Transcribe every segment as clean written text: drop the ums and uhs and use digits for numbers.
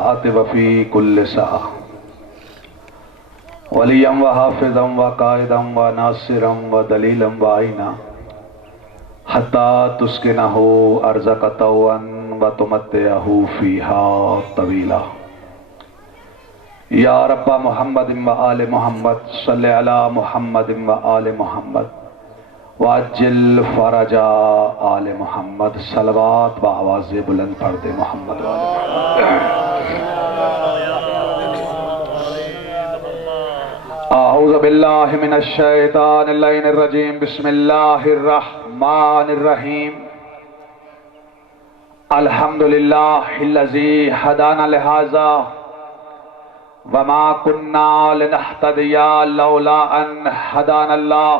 وفی کل ساعة ولیا و حافظا و قائدا و ناصرا و دلیلا و عینا حتی تسکنہ ارضک طوعا و تمتعہ فیہا طویلا یا رب محمد و آل محمد صلی علی محمد و آل محمد واجل فرج آل محمد صلوات بآواز بلند پڑھ دے محمد و آل محمد۔ اعوذ باللہ من الشیطان اللعین الرجیم بسم اللہ الرحمن الرحیم الحمدللہ الذی ہدانا لہذا وما کننا لنہتدی لولا ان ہدانا اللہ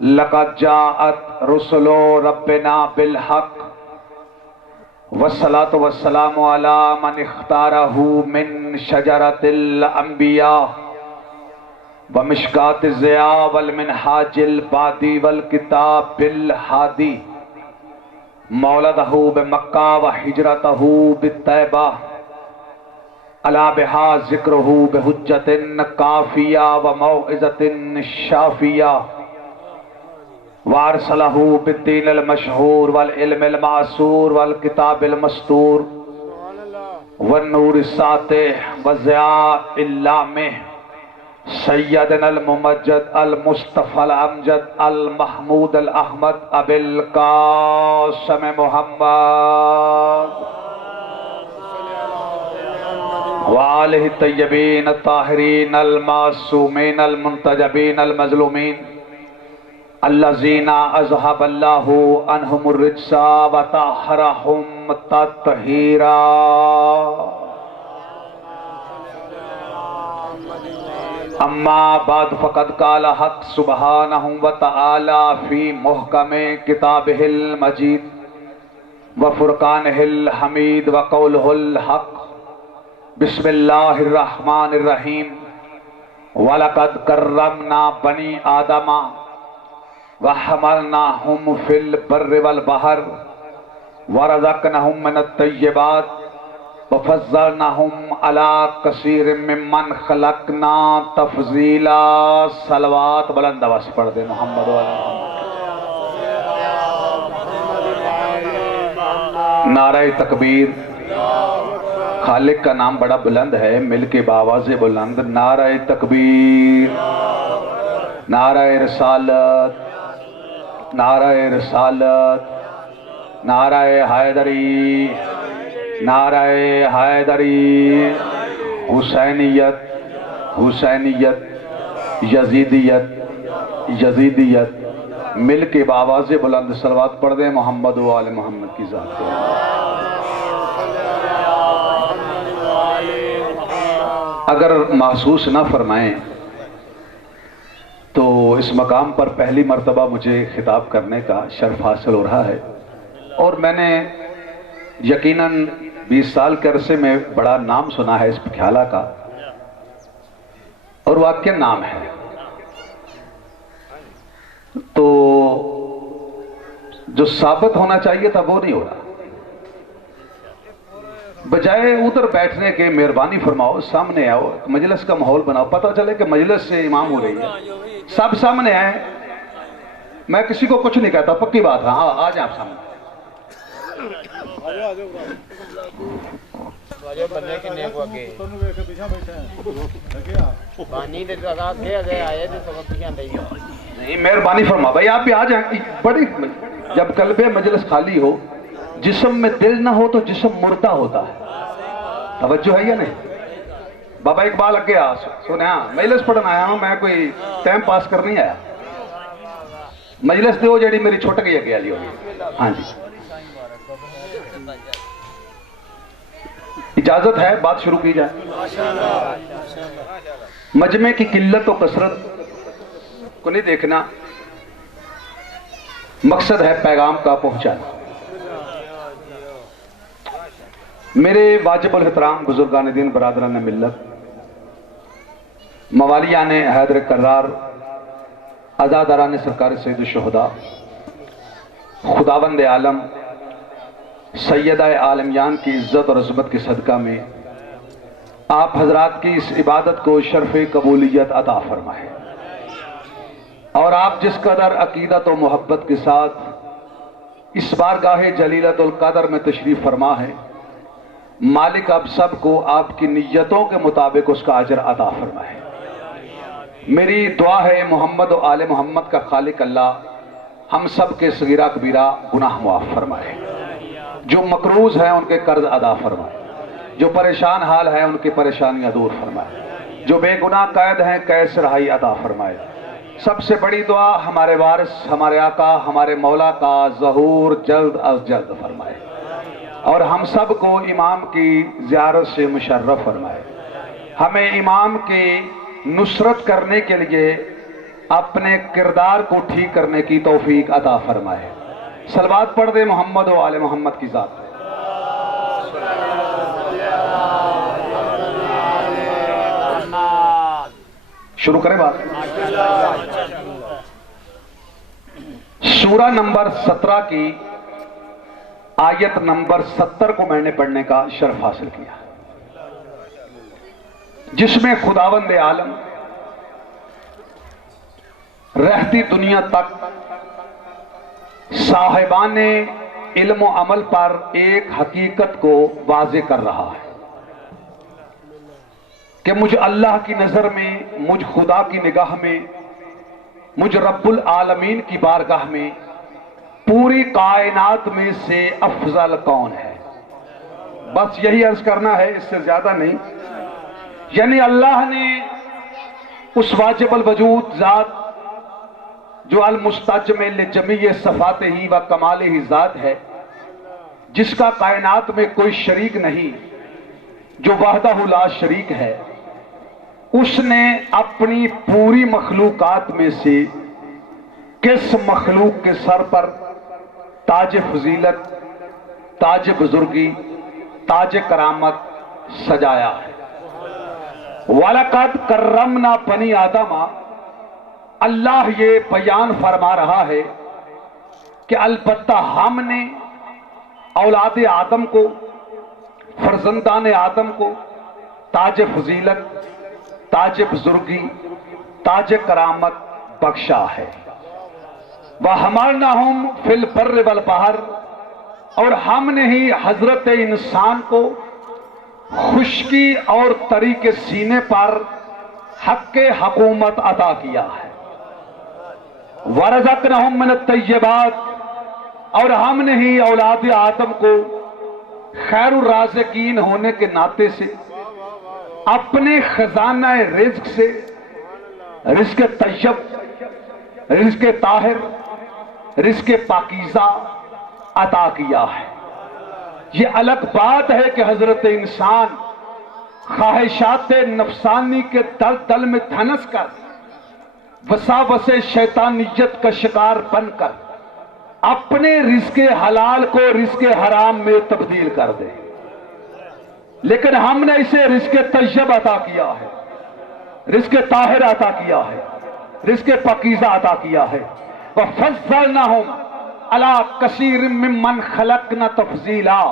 لقد جاءت رسل ربنا بالحق والصلاة والسلام على من اختارہ من شجرة الانبیاء ومشکات الضیاء والمنہاج البادی والکتاب الہادی مولدہ بمکہ وحجرتہ بالطیبہ علا بہا ذکرہ بحجت کافیہ وموعظت شافیہ وارسلہ بالدین المشہور والعلم المعصور والکتاب المستور والنور الساطع والضیاء اللامع سیدنا الممجد المصطفى الامجد المحمود الاحمد ابی القاسم محمد وآلہ الطیبین الطاہرین المعصومین المنتجبین المظلومین الذین اذهب اللہ عنہم الرجس وطہرہم تطہیرا۔ اما بعد فقد قال حق سبحانہ وتعالی فی محکم کتابہ المجید وفرقانہ الحمید وقولہ الحق بسم اللہ الرحمن الرحیم وَلَقَدْ كَرَّمْنَا بَنِي آدَمَ وَحَمَلْنَاهُمْ فِي الْبَرِّ وَالْبَحْرِ وَرَزَقْنَاهُمْ مِنَ الطَّيِّبَاتِ وَفَضَّلْنَاهُمْ عَلَى كَثِيرٍ مِّمَّنْ خَلَقْنَا تَفْضِيلًا۔ صلوات بلند آواز پڑھ دے محمد و آل محمد۔ نعرہ تکبیر۔ خالق کا نام بڑا بلند ہے، مل کے بآواز بلند نعرہ تکبیر، نعرہ رسالت، نعرہ رسالت، نعرہ حیدری، نعرہ حیدری، حسینیت، حسینیت، یزیدیت، یزیدیت، مل کے بآواز بلند صلوات پڑھ دیں محمد و آل محمد کی ذات کو۔ اگر محسوس نہ فرمائیں تو اس مقام پر پہلی مرتبہ مجھے خطاب کرنے کا شرف حاصل ہو رہا ہے، اور میں نے یقیناً 20 سال کے عرصے میں بڑا نام سنا ہے اس پکھیالہ کا، اور واقعی نام ہے، تو جو ثابت ہونا چاہیے تھا وہ نہیں ہو رہا۔ بجائے ادھر بیٹھنے کے مہربانی فرماؤ، سامنے آؤ، مجلس کا ماحول بناؤ، پتہ چلے کہ مجلس سے امام ہو رہی ہے، سب سامنے آئیں۔ میں کسی کو کچھ نہیں کہتا، پکی بات ہے، آ جائیں آپ سامنے۔ نہیں مہربانی فرما بھائی، آپ بھی آ جائیں۔ بڑی جب قلب مجلس خالی ہو، جسم میں دل نہ ہو تو جسم مردہ ہوتا ہے، توجہ ہے یا نہیں؟ بابا اقبال اگے آ سنے، ہاں مجلس پڑھن آیا ہوں، میں کوئی ٹائم پاس کر نہیں آیا۔ مجلس دے ہو جیڑی میری چھوٹ گئی اگے والی ہوگی۔ ہاں جی اجازت ہے، بات شروع کی جائے۔ مجمع کی قلت و کثرت کو نہیں دیکھنا، مقصد ہے پیغام کا پہنچانا۔ میرے واجب الاحترام بزرگان دین، برادران ملت، موالیان حیدر کرار، عزاداران سرکار سید الشہداء، خداوند عالم سیدہ عالمیان کی عزت اور عظمت کے صدقہ میں آپ حضرات کی اس عبادت کو شرف قبولیت عطا فرمائے، اور آپ جس قدر عقیدت و محبت کے ساتھ اس بارگاہ جلیلۃ القدر میں تشریف فرما ہے، مالک آپ سب کو آپ کی نیتوں کے مطابق اس کا اجر عطا فرمائے۔ میری دعا ہے محمد و آل محمد کا خالق اللہ ہم سب کے صغیرہ کبیرہ گناہ معاف فرمائے، جو مقروض ہیں ان کے قرض ادا فرمائے، جو پریشان حال ہیں ان کی پریشانیاں دور فرمائے، جو بے گناہ قید ہیں قید سے رہائی عطا فرمائے۔ سب سے بڑی دعا ہمارے وارث ہمارے آقا ہمارے مولا کا ظہور جلد از جلد فرمائے، اور ہم سب کو امام کی زیارت سے مشرف فرمائے، ہمیں امام کی نصرت کرنے کے لیے اپنے کردار کو ٹھیک کرنے کی توفیق عطا فرمائے۔ صلوات پڑھ دے محمد و آل محمد کی ذات پہ۔ شروع کریں بات۔ سورہ نمبر 17 کی آیت نمبر 70 کو میں نے پڑھنے کا شرف حاصل کیا، جس میں خداوند عالم رہتی دنیا تک صاحبان علم و عمل پر ایک حقیقت کو واضح کر رہا ہے کہ مجھ اللہ کی نظر میں، مجھ خدا کی نگاہ میں، مجھ رب العالمین کی بارگاہ میں پوری کائنات میں سے افضل کون ہے۔ بس یہی عرض کرنا ہے، اس سے زیادہ نہیں۔ یعنی اللہ نے اس واجب الوجود ذات جو المستجمع لجمیع صفات ہی و کمال ہی ذات ہے، جس کا کائنات میں کوئی شریک نہیں، جو وحدہ لا شریک ہے، اس نے اپنی پوری مخلوقات میں سے کس مخلوق کے سر پر تاج فضیلت، تاج بزرگی، تاج کرامت سجایا ہے۔ وَلَقَدْ كَرَّمْنَا بَنِي آدَمَ، اللہ یہ بیان فرما رہا ہے کہ البتہ ہم نے اولاد آدم کو، فرزندان آدم کو تاج فضیلت، تاج بزرگی، تاج کرامت بخشا ہے۔ وَحَمَلْنَاهُمْ فِي الْبَرِّ وَالْبَحْرِ، اور ہم نے ہی حضرت انسان کو خشکی اور تری کے سینے پر حق حکومت عطا کیا ہے۔ وَرَزَقْنَاهُمْ مِنَ الطَّيِّبَاتِ، اور ہم نے ہی اولاد آدم کو خیر الرازقین ہونے کے ناطے سے اپنے خزانہ رزق سے رزق طیب، رزق طاہر، رزق پاکیزہ عطا کیا ہے۔ یہ الگ بات ہے کہ حضرت انسان خواہشات نفسانی کے دل میں دھنس کر وساوس شیطانیت کا شکار بن کر اپنے رزق حلال کو رزق حرام میں تبدیل کر دے، لیکن ہم نے اسے رزق طیب عطا کیا ہے، رزق طاہر عطا کیا ہے، رزق پاکیزہ عطا کیا ہے۔ وَفَضَّلْنَاهُمْ عَلَىٰ كَثِيرٍ مِّمَّنْ خَلَقْنَا تَفْضِيلًا،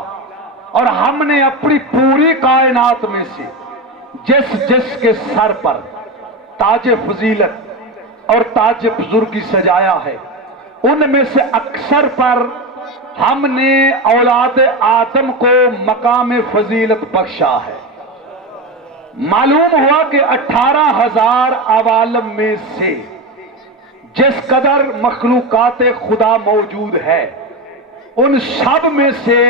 اور ہم نے اپنی پوری کائنات میں سے جس کے سر پر تاج فضیلت اور تاج بزرگی سجایا ہے، ان میں سے اکثر پر ہم نے اولاد آدم کو مقام فضیلت بخشا ہے۔ معلوم ہوا کہ 18,000 عوالم میں سے جس قدر مخلوقات خدا موجود ہے، ان سب میں سے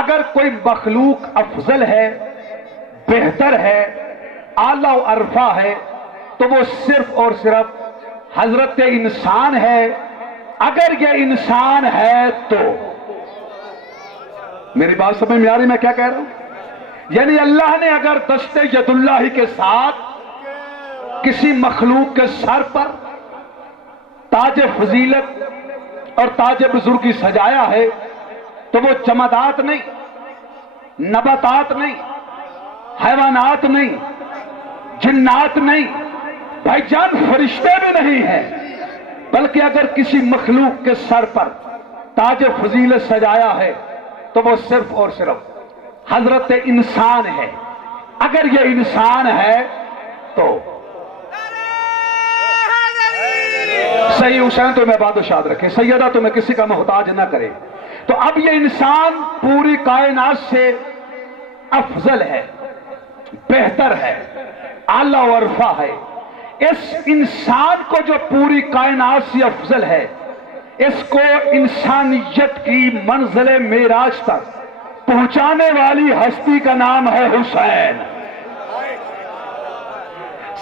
اگر کوئی مخلوق افضل ہے، بہتر ہے، اعلیٰ و ارفع ہے، تو وہ صرف اور صرف حضرت انسان ہے۔ اگر یہ انسان ہے تو میری بات سمجھ میں آ رہی میں کیا کہہ رہا ہوں؟ یعنی اللہ نے اگر دست ید اللہ کے ساتھ کسی مخلوق کے سر پر تاج فضیلت اور تاج بزرگی سجایا ہے تو وہ جمادات نہیں، نباتات نہیں، حیوانات نہیں، جنات نہیں، بھائی جان فرشتے بھی نہیں ہیں، بلکہ اگر کسی مخلوق کے سر پر تاج فضیلت سجایا ہے تو وہ صرف اور صرف حضرت انسان ہے. اگر یہ انسان ہے تو صحیح حسین تمہیں باد و شاد رکھے، سیدہ تمہیں کسی کا محتاج نہ کرے. تو اب یہ انسان پوری کائنات سے افضل ہے، بہتر ہے، اعلیٰ و ارفع ہے. اس انسان کو جو پوری کائنات سے افضل ہے، اس کو انسانیت کی منزل معراج تک پہنچانے والی ہستی کا نام ہے حسین.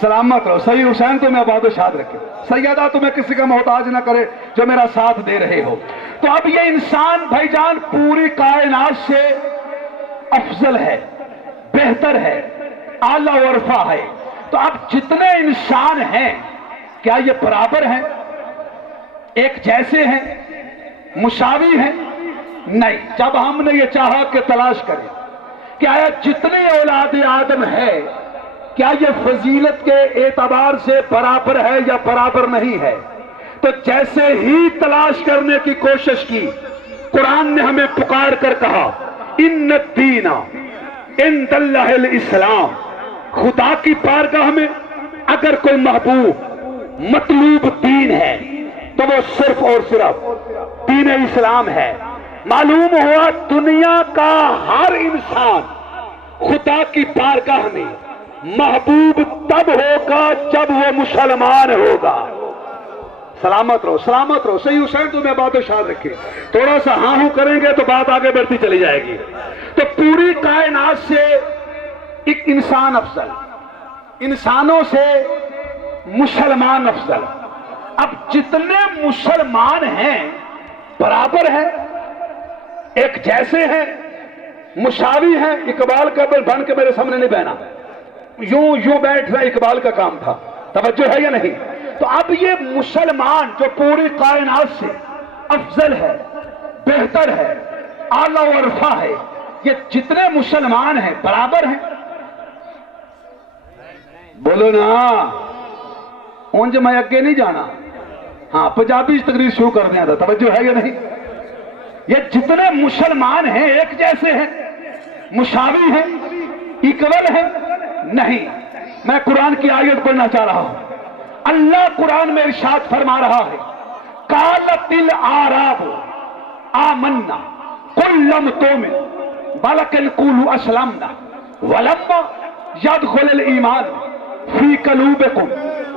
سلامت رہو. صحیح حسین تمہیں آباد و شاد رکھے، سیدہ تمہیں کسی کا محتاج نہ کرے جو میرا ساتھ دے رہے ہو. تو اب یہ انسان بھائی جان پوری کائنات سے افضل ہے، بہتر ہے، اعلیٰ و ارفع ہے. تو اب جتنے انسان ہیں کیا یہ برابر ہیں، ایک جیسے ہیں، مساوی ہیں؟ نہیں. جب ہم نے یہ چاہا کہ تلاش کریں کہ آیا جتنے اولاد آدم ہے کیا یہ فضیلت کے اعتبار سے برابر ہے یا برابر نہیں ہے، تو جیسے ہی تلاش کرنے کی کوشش کی، قرآن نے ہمیں پکار کر کہا ان الدین عند اللہ الاسلام. خدا کی بارگاہ میں اگر کوئی محبوب مطلوب دین ہے تو وہ صرف اور صرف دین اسلام ہے. معلوم ہوا دنیا کا ہر انسان خدا کی بارگاہ میں محبوب تب ہوگا جب وہ مسلمان ہوگا. سلامت رہو، سلامت رہو. صحیح حسین تمہیں بات و شاد رکھے. تھوڑا سا ہاں ہوں کریں گے تو بات آگے بڑھتی چلی جائے گی. تو پوری کائنات سے ایک انسان افضل، انسانوں سے مسلمان افضل. اب جتنے مسلمان ہیں برابر ہیں، ایک جیسے ہیں، مساوی ہیں. اقبال کا بن کے میرے سامنے نہیں بہنا، یوں بیٹھ رہا اقبال کا کام تھا. توجہ ہے یا نہیں؟ تو اب یہ مسلمان جو پوری کائنات سے افضل ہے، بہتر ہے، اعلیٰ و ارفع ہے، یہ جتنے مسلمان ہیں برابر ہیں. بولو نا، اونج میں اگے نہیں جانا. ہاں پنجابی تقریر شروع کر دیا تھا. توجہ ہے یا نہیں؟ یہ جتنے مسلمان ہیں ایک جیسے ہیں، مساوی ہیں، ایکول ہیں؟ نہیں. میں قرآن کی آیت پڑھنا چاہ رہا ہوں. اللہ قرآن میں ارشاد فرما رہا ہے قالت الاعراب آمنا قل لم تؤمن ولکن قولوا اسلمنا ولما يدخل الایمان فی قلوبکم.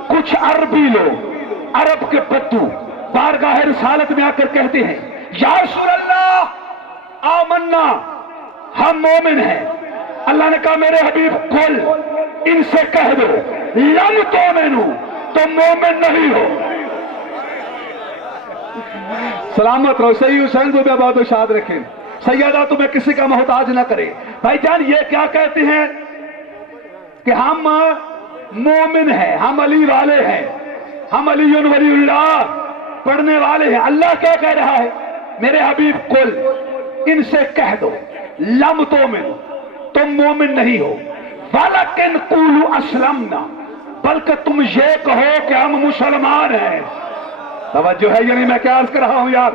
کچھ عربی لوگ، عرب کے بدو بارگاہ رسالت میں آ کر کہتے ہیں یا رسول اللہ آمنا، ہم مومن ہیں. اللہ نے کہا میرے حبیب قل، ان سے کہہ دو لم تؤمنوا، تم مومن نہیں ہو. سلامت رہو. صحیح حسین کو بھی بات و شاد رکھیں. سیدہ تمہیں کسی کا محتاج نہ کرے. بھائی جان یہ کیا کہتے ہیں کہ ہم مومن ہیں، ہم علی والے ہیں، ہم علی ولی اللہ پڑھنے والے ہیں. اللہ کیا کہہ رہا ہے؟ میرے حبیب قل، ان سے کہہ دو لم تؤمنوا، تم مومن نہیں ہو، ولکن قولوا اسلمنا، بلکہ تم یہ کہو کہ ہم مسلمان ہیں. توجہ ہے یعنی میں کیا عرض کر رہا ہوں یار؟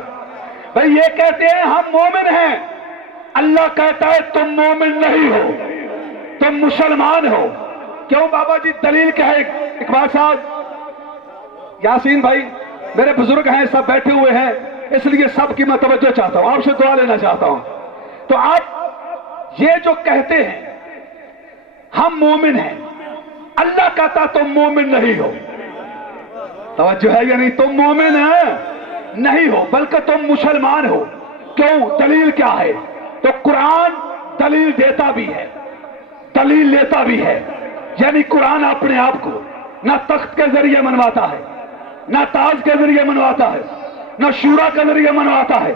بھئی یہ کہتے ہیں ہم مومن ہیں، اللہ کہتا ہے تم مومن نہیں ہو، تم مسلمان ہو. کیوں بابا جی دلیل کیا ہے؟ اقبال صاحب، یاسین بھائی میرے بزرگ ہیں، سب بیٹھے ہوئے ہیں، اس لیے سب کی میں توجہ چاہتا ہوں، آپ سے دعا لینا چاہتا ہوں. تو آپ یہ جو کہتے ہیں ہم مومن ہیں، اللہ کہتا تم مومن نہیں ہو. توجہ ہے یعنی تم مومن نہیں ہو بلکہ تم مسلمان ہو. کیوں؟ دلیل کیا ہے؟ تو قرآن دلیل دیتا بھی ہے، دلیل لیتا بھی ہے. یعنی قرآن اپنے آپ کو نہ تخت کے ذریعے منواتا ہے، نہ تاج کے ذریعے منواتا ہے، نہ شورا کے ذریعے منواتا ہے،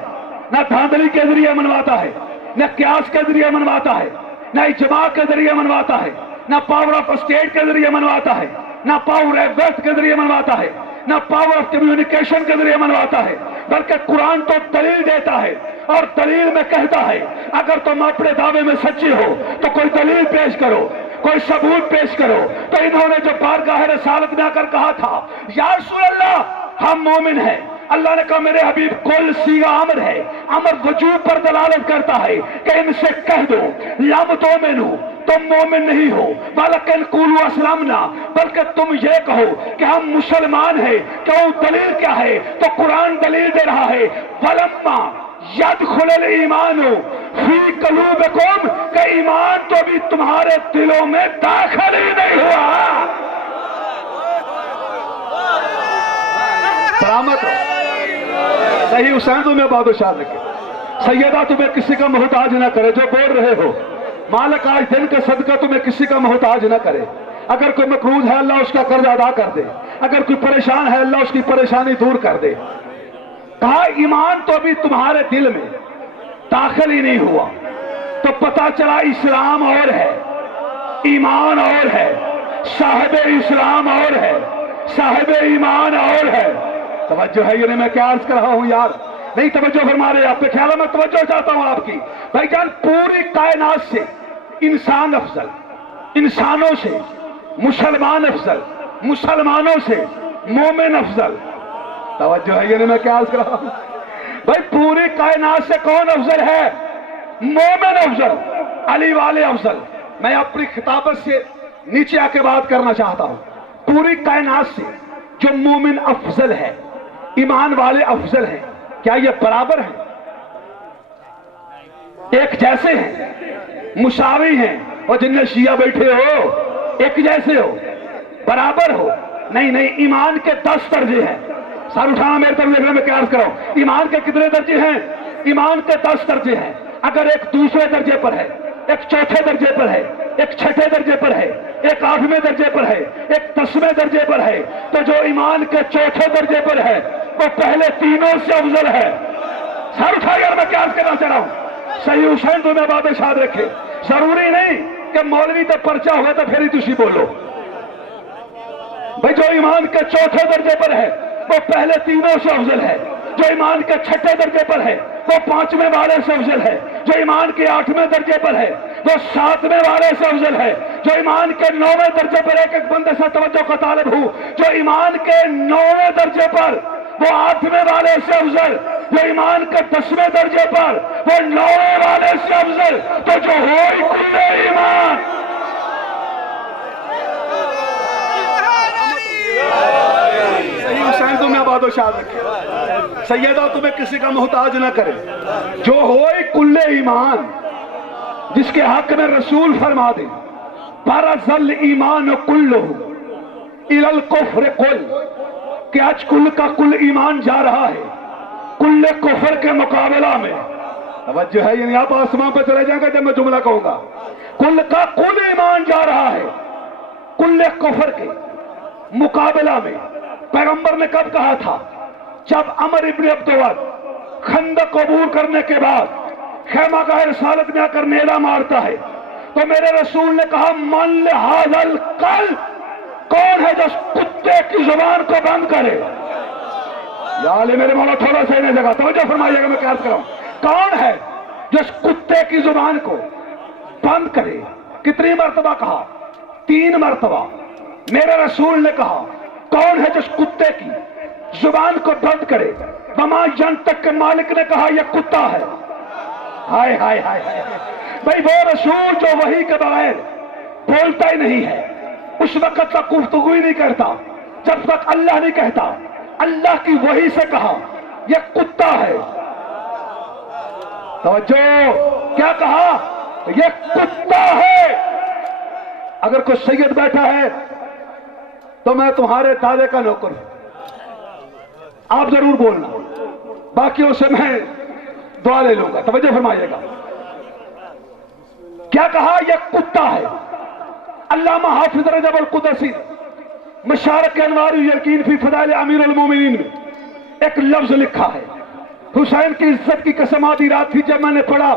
نہ دھاندلی کے ذریعے منواتا ہے، نہ قیاس کے ذریعے منواتا ہے، نہ اجماع کے ذریعے منواتا ہے، نہ پاور آف اسٹیٹ کے ذریعے منواتا ہے، نہ پاور آف ویسٹ کے ذریعے منواتا ہے، نہ پاور آف کمیونیکیشن کے ذریعے منواتا ہے، بلکہ قرآن تو دلیل دیتا ہے اور دلیل میں کہتا ہے اگر تم اپنے دعوے میں سچے ہو تو کوئی دلیل پیش کرو، کوئی ثبوت پیش کرو. تو انہوں نے جو بارگاہ رسالت میں آ کر کہا تھا یا رسول اللہ ہم مومن ہیں، اللہ نے کہا میرے حبیب کل سیغہ امر ہے، امر وجوب پر دلالت کرتا ہے کہ ان سے کہہ دو لم تؤمنوا، تم مومن نہیں ہو، بلکہ قولوا اسلمنا، بلکہ تم یہ کہو کہ ہم مسلمان ہیں۔ کیوں؟ دلیل کیا ہے؟ تو قرآن دلیل دے رہا ہے ولما یدخل الایمان فی قلوبکم، کہ ایمان تو بھی تمہارے دلوں میں داخل ہی نہیں ہوا۔ سلامت ہو صحیح حسین تمہیں بادشاہ رکھے، سیدہ تمہیں کسی کا محتاج نہ کرے، جو بول رہے ہو مالک آج دن کا صدقہ تمہیں کسی کا محتاج نہ کرے۔ اگر کوئی مقروض ہے اللہ اس کا قرض ادا کر دے، اگر کوئی پریشان ہے اللہ اس کی پریشانی دور کر دے۔ کہا ایمان تو ابھی تمہارے دل میں داخل ہی نہیں ہوا۔ تو پتا چلا اسلام اور ہے، ایمان اور ہے، صاحب اسلام اور ہے، صاحب ایمان اور ہے۔ توجہ ہے یہ نہیں میں کیا عرض کر رہا ہوں یار؟ نہیں توجہ فرما رہے آپ کے خیال میں توجہ چاہتا ہوں آپ کی۔ بھائی جان پوری کائنات سے انسان افضل، انسانوں سے مسلمان افضل، مسلمانوں سے مومن افضل۔ توجہ ہے یہ نہیں میں کیا عرض کر رہا ہوں؟ بھائی پوری کائنات سے کون افضل ہے؟ مومن افضل، علی والے افضل۔ میں اپنی خطابت سے نیچے آ کے بات کرنا چاہتا ہوں۔ پوری کائنات سے جو مومن افضل ہے، ایمان والے افضل ہیں، کیا یہ برابر ہیں؟ ایک جیسے ہیں، مساوی ہیں؟ اور جن شیعہ بیٹھے ہو ایک جیسے ہو، برابر ہو؟ نہیں نہیں، ایمان کے 10 درجے ہیں۔ سر اٹھانا میرے طرف دیکھنے میں کیا عرض کروں؟ ایمان کے کتنے درجے ہیں؟ ایمان کے 10 درجے ہیں۔ اگر ایک دوسرے درجے پر ہے، ایک چوتھے درجے پر ہے، ایک چھٹے درجے پر ہے، ایک 8ویں درجے پر ہے، ایک 10ویں درجے پر ہے، تو جو ایمان کے چوتھے درجے پر ہے وہ پہلے تینوں سے افضل ہے۔ سر اٹھا کر میں کیا عرض کرنا چاہ رہا ہوں؟ صحیح حسین تمہیں بات شاد رکھے۔ ضروری نہیں کہ مولوی تے پرچہ ہوا تو پھر ہی تسی بولو۔ بھئی جو ایمان کے چوتھے درجے پر ہے وہ پہلے تینوں سے افضل ہے، جو ایمان کے چھٹے درجے پر ہے وہ 5ویں والے سے افضل ہے، جو ایمان کے 8ویں درجے پر ہے وہ 7ویں والے سے افضل ہے، جو ایمان کے 9ویں درجے پر ایک ایک بندے سے توجہ کا طالب ہوں، جو ایمان کے 9ویں درجے پر وہ 8ویں والے سے افضل، جو ایمان کے 10ویں درجے پر وہ 9ویں والے سے افضل، تو جو ہوئی کل ایمان۔ صحیح حسین تمہیں آباد و شاد رکھے، سیدہ تمہیں کسی کا محتاج نہ کرے۔ جو ہوئی کل ایمان، جس کے حق میں رسول فرما دے برز الایمان کلہ الی الکفر کل، کہ آج کل کا کل ایمان جا رہا ہے کل کفر کے مقابلہ میں۔ توجہ ہے، یعنی آپ آسمان پہ چلے جائیں گے جب میں جملہ کہوں گا، کل کا کل ایمان جا رہا ہے کل کفر کے مقابلہ میں۔ پیغمبر نے کب کہا تھا؟ جب عمر ابن عبدود خندق عبور کرنے کے بعد خیمہ گاہ رسالت میں آ کر نیلا مارتا ہے تو میرے رسول نے کہا من لہذا القلب، کون ہے جو کتے کی زبان کو بند کرے؟ یا علی میرے مولا تھوڑا سا انہیں جگہ توجہ فرمائیے گا میں کیا عرض کر رہا ہوں۔ کون ہے جو اس کتے کی زبان کو بند کرے؟ کتنی مرتبہ کہا؟ 3 مرتبہ۔ میرے رسول نے کہا کون ہے جو اس کتے کی زبان کو بند کرے؟ وما ینطق کے مالک نے کہا یہ کتا ہے۔ ہائے ہائے ہائے ہائے، بھئی وہ رسول جو وحی کے بغیر بولتا ہی نہیں ہے، اس وقت تک گفتگو ہی نہیں کرتا جب تک اللہ نہیں کہتا۔ اللہ کی وحی سے کہا یہ کتا ہے۔ توجہ، کیا کہا؟ یہ کتا ہے۔ اگر کوئی سید بیٹھا ہے تو میں تمہارے دادے کا نوکر ہوں، آپ ضرور بولنا، باقیوں سے میں دعا لے لوں گا۔ توجہ فرمائیے گا، کیا کہا؟ یہ کتا ہے۔ علامہ حافظ رجب القدسی مشارق انوار یقین فی فضائل امیر المومنین میں ایک لفظ لکھا ہے، حسین کی عزت کی قسم آدھی رات تھی جب میں نے پڑھا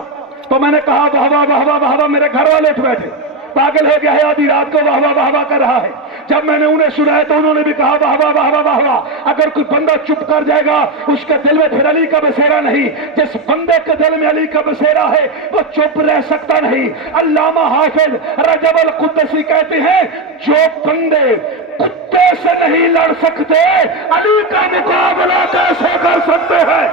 تو میں نے کہا واہ واہ واہ واہ واہ واہ، میرے گھر والے اٹھ بیٹھے، پاگل ہو گیا ہے آدھی رات کو واہ واہ واہ واہ کر رہا ہے۔ جب میں نے انہیں سنایا تو انہوں نے بھی کہا واہ واہ واہ واہ واہ واہ۔ اگر کوئی بندہ چپ کر جائے گا اس کے دل میں پھر علی کا بسیرا نہیں، جس بندے کے دل میں علی کا بسیرا ہے وہ چپ رہ سکتا نہیں۔ علامہ حافظ رجب القدسی کہتے ہیں جو بندے کتے سے نہیں لڑ سکتے، علی کا مقابلہ کیسے کر سکتے ہیں؟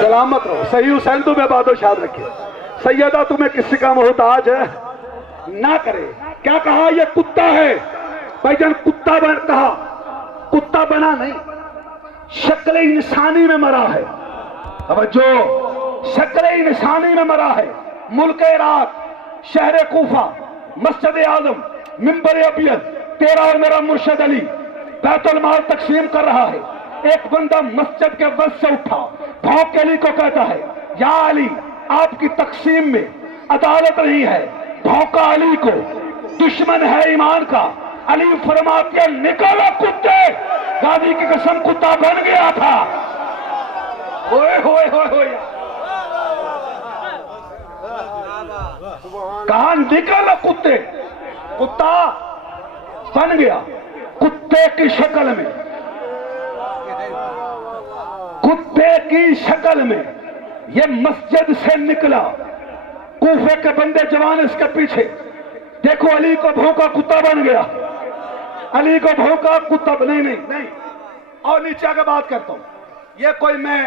سلامت رہو. صحیح حسین تمہیں بات و شاد رکھے. سیدہ تمہیں کسی کا محتاج ہے نہ کرے. کیا کہا؟ یہ کتا ہے. بھائی جان کتا کہا، کتا بنا نہیں، شکل انسانی میں مرا ہے. توجہ، شکل انسانی میں مرا ہے. ملک عراق، شہر کوفہ، مسجد اعظم، منبر ابیض، تیرا اور میرا مرشد علی بیت المال تقسیم کر رہا ہے. ایک بندہ مسجد کے وسط سے اٹھا، بھونک کے علی کو کہتا ہے یا علی آپ کی تقسیم میں عدالت نہیں ہے. بھونکا علی کو، دشمن ہے ایمان کا. علی فرماتے ہیں نکالو کتے. غازی کی قسم کتا بن گیا تھا. ہوئے ہوئے ہوئے ہوئے کہاں نکالو کتے. کتا بن گیا کتے کی شکل میں، کتے کی شکل میں. یہ مسجد سے نکلا، کوفے کے بندے جوان اس کے پیچھے. دیکھو علی کو بھونکا کتا بن گیا. علی کو بھونکا کتا نہیں. اور نیچے آگے بات کرتا ہوں. یہ کوئی میں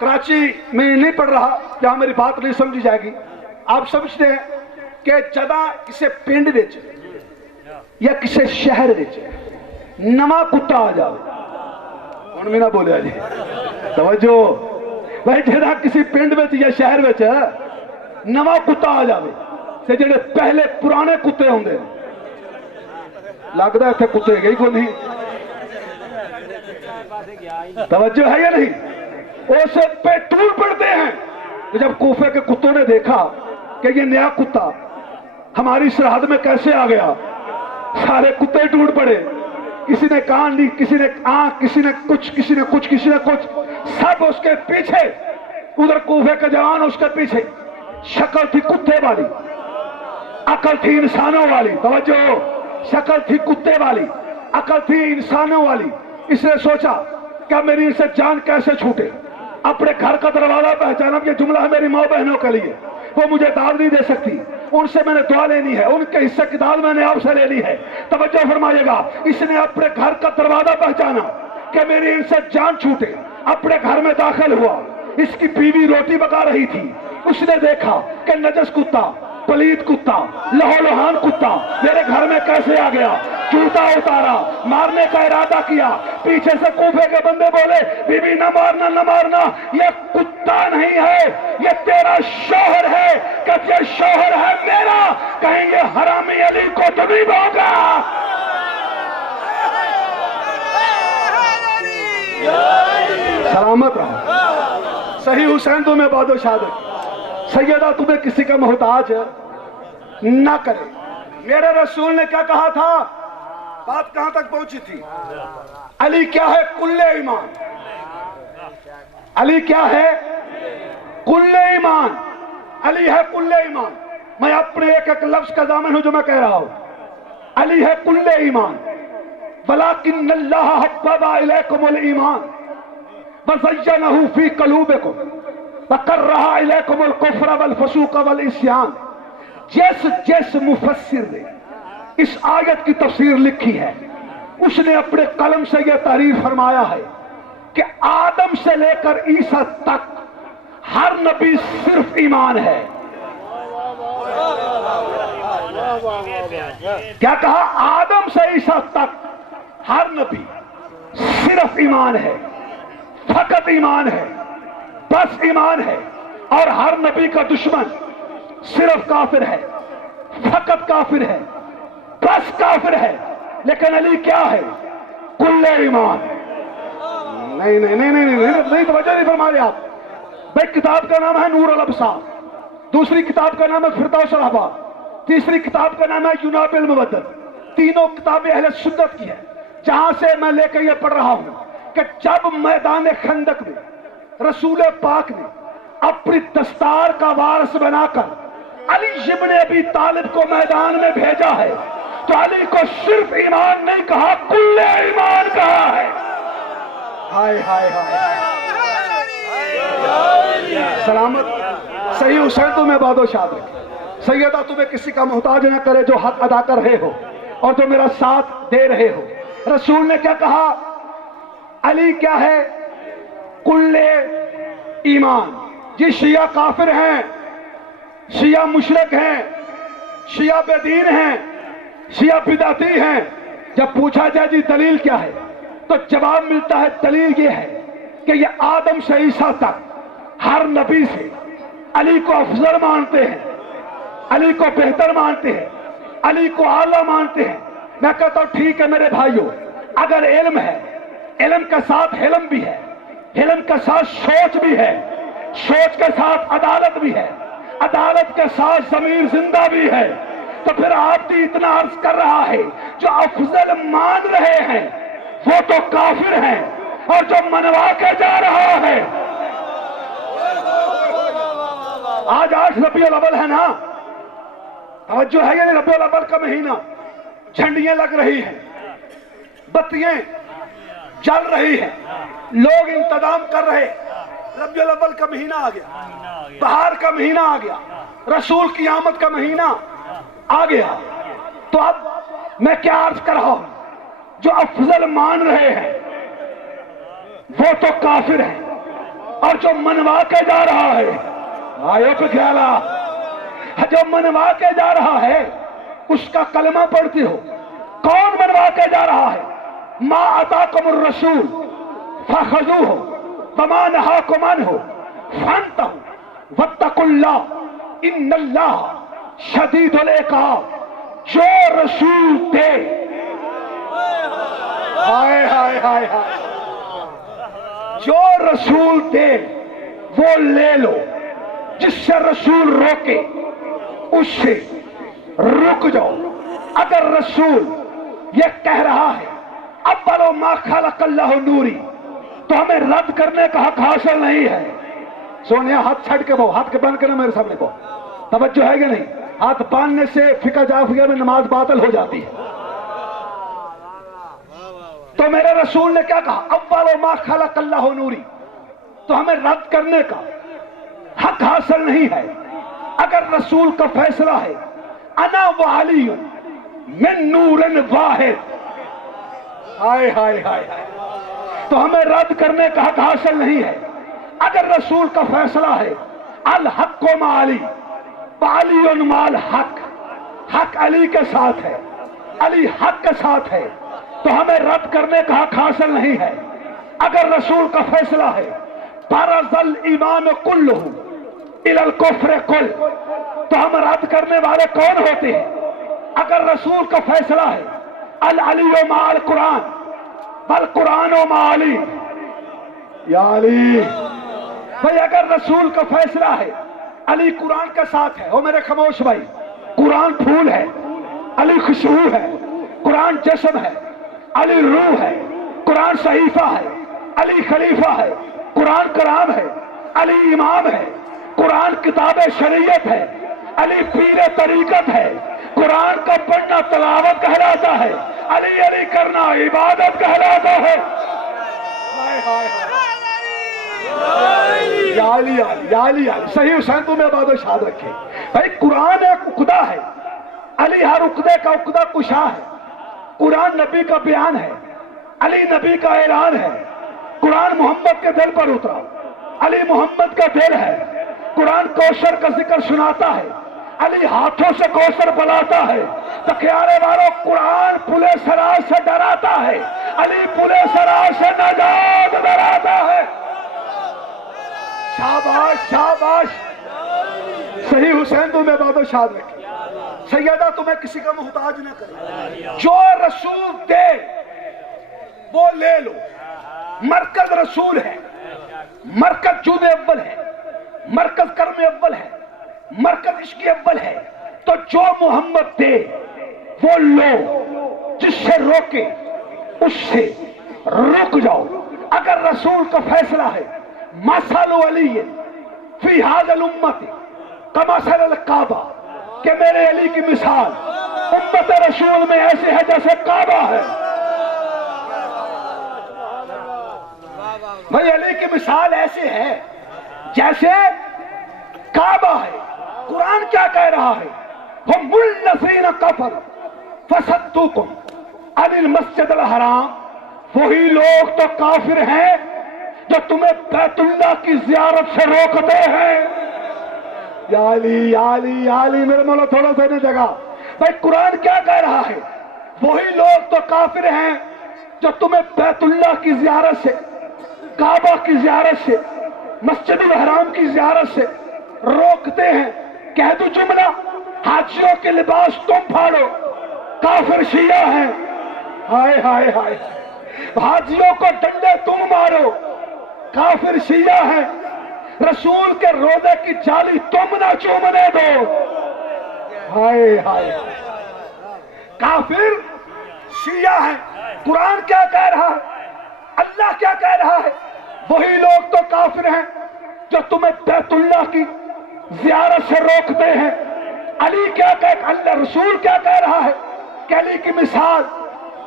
کراچی میں نہیں پڑھ رہا جہاں میری بات نہیں سمجھی جائے گی. آپ سمجھتے ہیں کہ جدہ کسی پنڈ وچ یا کسی شہر وچ نواں کتا آ جاؤ، کون بھی نہ بولے جی. توجہ بھائی، جدہ کسی پنڈ وچ یا شہر وچ نواں کتا آ جاوے تے جڑے پہلے پرانے کتے ہوں گے، لگتا ہے کتے گئی کو نہیں. توجہ ہے یا نہیں؟ اسے پہ ٹول پڑتے ہیں. جب کوفے کے کتوں نے دیکھا کہ یہ نیا کتا ہماری سرحد میں کیسے آ گیا، سارے کتے ٹوٹ پڑے. کسی نے کان لی، کسی نے آنکھ، کسی نے کچھ، کسی نے کچھ، کسی نے کچھ. سب اس کے پیچھے. ادھر کوفے کے جوان اس کے پیچھے. شکل تھی کتے والی، عقل تھی انسانوں والی. توجہ، شکل تھی کتے والی، عقل تھی انسانوں والی. اس نے سوچا کہ میری ان سے جان کیسے چھوٹے. اپنے گھر کا دروازہ پہچانا. یہ جملہ ہے میری ماں بہنوں کے لیے. وہ مجھے دال نہیں دے سکتی، ان سے میں نے دعا لینی ہے، ان کے حصے کی دال میں نے آپ سے لینی ہے. توجہ فرمائیے گا. اس نے اپنے گھر کا دروازہ پہچانا کہ میری ان سے جان چھوٹے. اپنے گھر میں داخل ہوا. اس کی بیوی روٹی پکا رہی تھی. اس نے دیکھا کہ نجس کتا، پلید کتا، لہو لہان کتا میرے گھر میں کیسے آ گیا. جوتا اتارا، مارنے کا ارادہ کیا. پیچھے سے کوفے کے بندے بولے بی بی نہ مارنا نہ مارنا، یہ کتا نہیں ہے، یہ تیرا شوہر ہے. کہ یہ شوہر ہے میرا، کہیں گے حرامی علی کو تو نہیں بھونکا. سلامت رہو. صحیح حسین تمہیں باد و شاد رکھے. سیدہ تمہیں کسی کا محتاج نہ کرے. میرے رسول نے کیا کہا تھا؟ بات کہاں تک پہنچی تھی؟ علی کیا ہے؟ کل ایمان. علی کیا ہے؟ کل ایمان. علی ہے کل ایمان. میں اپنے ایک ایک لفظ کا ضامن ہوں جو میں کہہ رہا ہوں. علی ہے کل ایمان. ولیکن اللہ حبب الیکم الایمان وزینہ فی قلوبکم وکرہ الیکم الکفر والفسوق والعصیان. جس مفسر نے اس آیت کی تفسیر لکھی ہے، اس نے اپنے قلم سے یہ تحریر فرمایا ہے کہ آدم سے لے کر عیسیٰ تک ہر نبی صرف ایمان ہے. کیا کہا؟ آدم سے عیسیٰ تک ہر نبی صرف ایمان ہے، فقط ایمان ہے، بس ایمان ہے. اور ہر نبی کا دشمن صرف کافر ہے، فقط کافر ہے، بس کافر ہے. لیکن علی کیا ہے؟ کل ایمان. نہیں نہیں نہیں نہیں نہیں توجہ نہیں فرما رہے آپ. بھائی کتاب کا نام ہے نور الابصار، دوسری کتاب کا نام ہے فردوس الاحباب، تیسری کتاب کا نام ہے یناب المودت. تینوں کتابیں اہل سنت کی ہیں. جہاں سے میں لے کے یہ پڑھ رہا ہوں کہ جب میدان خندق میں رسول پاک نے اپنی دستار کا وارث بنا کر علی ابن ابی طالب کو میدان میں بھیجا ہے، تو علی کو صرف ایمان نہیں کہا، کل ایمان کہا ہے. ہائے ہائے ہائے. سلامت. صحیح حسین تمہیں باد و شاد رکھے. سیدہ تمہیں کسی کا محتاج نہ کرے جو حق ادا کر رہے ہو اور جو میرا ساتھ دے رہے ہو. رسول نے کیا کہا؟ علی کیا ہے؟ کل ایمان. جی شیعہ کافر ہیں، شیعہ مشرک ہیں، شیعہ بے دین ہیں، شیعہ بدعتی ہیں. جب پوچھا جائے جی دلیل کیا ہے تو جواب ملتا ہے دلیل یہ ہے کہ یہ آدم سے عیسیٰ تک ہر نبی سے علی کو افضل مانتے ہیں، علی کو بہتر مانتے ہیں، علی کو اعلیٰ مانتے ہیں. میں کہتا ہوں ٹھیک ہے میرے بھائیوں، اگر علم ہے، علم کے ساتھ حلم بھی ہے، حلم کے ساتھ سوچ بھی ہے، سوچ کے ساتھ عدالت بھی ہے، عدالت کے ساتھ ضمیر زندہ بھی ہے، تو پھر آپ بھی اتنا عرض کر رہا ہے جو افضل مان رہے ہیں وہ تو کافر ہیں، اور جو منوا کے جا رہا ہے. آج 8 ربیع الاول ہے نا، توجہ ہے یہ ربیع الاول کا مہینہ، جھنڈیاں لگ رہی ہیں، بتیاں جل رہی ہیں، لوگ انتظام کر رہے. ربیع الاول کا مہینہ آ گیا، بہار کا مہینہ آ گیا، رسول کی آمد کا مہینہ آ گیا. تو اب میں کیا عرض کر رہا ہوں؟ جو افضل مان رہے ہیں وہ تو کافر ہیں، اور جو منوا کے جا رہا ہے آئے پہ خیالہ، جو منوا کے جا رہا ہے اس کا کلمہ پڑھتی ہو. کون منوا کے جا رہا ہے؟ ما آتاکم الرسول فخذوہ وما نہاکم عنہ فانتہوا واتقوا اللہ ان اللہ شدید العقاب. جو رسول دے، ہائے ہائے ہائے ہائے، جو رسول دے وہ لے لو. جس سے رسول روکے اس سے رک جاؤ. اگر رسول یہ کہہ رہا ہے اولو ما خلق اللہ نوری، تو ہمیں رد کرنے کا حق حاصل نہیں ہے. سونیا ہاتھ چھڑ کے بہو، ہاتھ کے بند کرنا میرے سامنے کو، توجہ ہے کہ نہیں؟ ہاتھ باندھنے سے فقہ جعفریہ میں نماز باطل ہو جاتی ہے. تو میرے رسول نے کیا کہا؟ اولو ما خلق اللہ نوری، تو ہمیں رد کرنے کا حق حاصل نہیں ہے. اگر رسول کا فیصلہ ہے انا وعلی من نور واحد، ہائے ہائے ہائے ہائے، تو ہمیں رد کرنے کا حق حاصل نہیں ہے. اگر رسول کا فیصلہ ہے الحق مع علی وعلی مع الحق، حق علی کے ساتھ ہے، علی حق کے ساتھ ہے، تو ہمیں رد کرنے کا حق حاصل نہیں ہے. اگر رسول کا فیصلہ ہے برز الایمان کلہ الی الکفر کل، تو ہم رد کرنے والے کون ہوتے ہیں؟ اگر رسول کا فیصلہ ہے العلی مع القرآن والقرآن مع علی، یا علی بھائی، اگر رسول کا فیصلہ ہے علی قرآن کے ساتھ ہے، او میرے خاموش بھائی، قرآن پھول ہے، علی خوشبو ہے، قرآن جسم ہے، علی روح ہے، قرآن صحیفہ ہے، علی خلیفہ ہے، قرآن کلام ہے، علی امام ہے، قرآن کتاب شریعت ہے، علی پیر طریقت ہے، قرآن کا پڑھنا تلاوت کہلاتا ہے، علی علی کرنا عبادت کہلاتا ہے. یا علی یا علی، صحیح حسین تمہیں بات شاد رکھے. بھائی قرآن ایک عقدہ ہے، علی ہر عقدے کا عقدہ کشا ہے. قرآن نبی کا بیان ہے، علی نبی کا اعلان ہے. قرآن محمد کے دل پر اترا، علی محمد کا دل ہے. قرآن کوثر کا ذکر سناتا ہے، علی ہاتھوں سے کوثر بلاتا ہے. تکیارے والوں، قرآن پلے سرا سے ڈراتا ہے، علی پلے سرا سے نجات دلاتا ہے. شاباش شاباش، صحیح حسین تمہیں بات شاد رکھے. سیدہ تمہیں کسی کا محتاج نہ کرے، جو رسول دے وہ لے لو. مرکز رسول ہے، مرکز جود اول ہے، مرکز کرم اول ہے، مرکز عشق اول ہے. تو جو محمد دے وہ لو، جس سے روکے اس سے رک جاؤ. اگر رسول کا فیصلہ ہے مثل علی فی ھذا الامت کمثل الکعبہ، کہ میرے علی کی مثال امت رسول میں ایسے ہے جیسے کعبہ ہے. بھائی علی کی مثال ایسے ہے جیسے کعبہ ہے. قرآن کیا کہہ رہا ہے؟ ہم الذین کفروا فصدوکم عن المسجد الحرام، وہی لوگ تو کافر ہیں جو تمہیں بیت اللہ کی زیارت سے روکتے ہیں۔ یا علی یا علی یا علی، میرے مولا تھوڑا سا نے جگہ بھائی، قرآن کیا کہہ رہا ہے؟ وہی لوگ تو کافر ہیں جو تمہیں بیت اللہ کی زیارت سے، کعبہ کی زیارت سے، مسجد الحرام کی زیارت سے روکتے ہیں۔ کہہ دو جملہ، حاجیوں کے لباس تم پھاڑو، کافر شیعہ ہیں۔ ہائے ہائے ہائے، حاجیوں کو ڈنڈے تم مارو، کافر شیعہ ہیں۔ رسول کے روضے کی جالی تم نہ چومنے دو، ہائے ہائے، کافر شیعہ ہیں۔ قرآن کیا کہہ رہا ہے؟ اللہ کیا کہہ رہا ہے؟ وہی لوگ تو کافر ہیں جو تمہیں بیت اللہ کی زیارت سے روکتے ہیں۔ علی کیا کہہ، اللہ رسول کیا کہہ رہا ہے کہ علی کی مثال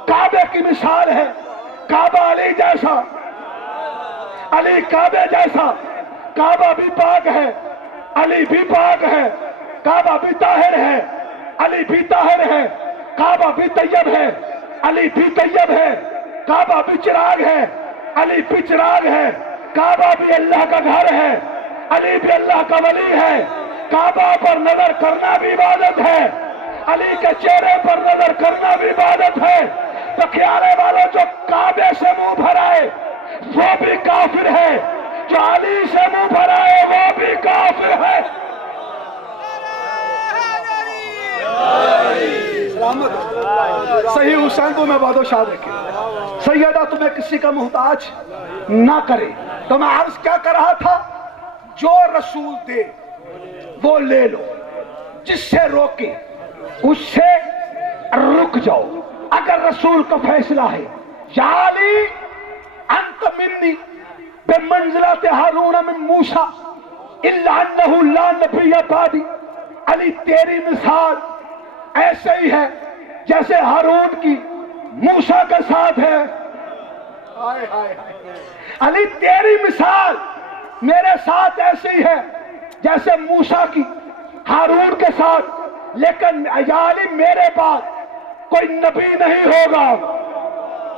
کعبے کی مثال ہے، کعبہ علی جیسا، علی کعبے جیسا، کعبہ بھی پاک ہے، علی بھی پاک ہے، کعبہ بھی طاہر ہے، علی بھی طاہر ہے، کعبہ بھی طیب ہے، علی بھی طیب ہے، کعبہ بھی چراغ ہے، علی بھی چراغ ہے، کعبہ بھی اللہ کا گھر ہے، علی بھی اللہ کا ولی ہے، کعبہ پر نظر کرنا بھی عبادت ہے، علی کے چہرے پر نظر کرنا بھی عبادت ہے۔ تو خیالے والوں جو کعبے سے منہ بھرائے وہ بھی کافر ہے، جو علی سے منہ بھرائے وہ بھی کافر ہے۔ صحیح حسین کو میں بہت شاد رکھے، سیدہ تمہیں کسی کا محتاج نہ کرے۔ تو میں عرض کیا کر رہا تھا؟ جو رسول دے وہ لے لو، جس سے روکے اس سے رک جاؤ۔ اگر رسول کا فیصلہ ہے یا علی انت منی بمنزلت ہارون من موسیٰ الا انہ لا نبی بعدی، علی تیری مثال ایسے ہی ہے جیسے ہارون کی موسیٰ کے ساتھ ہے۔ علی تیری مثال میرے ساتھ ایسی ہے جیسے موسیٰ کی ہارون کے ساتھ، لیکن یا علی میرے بعد کوئی نبی نہیں ہوگا۔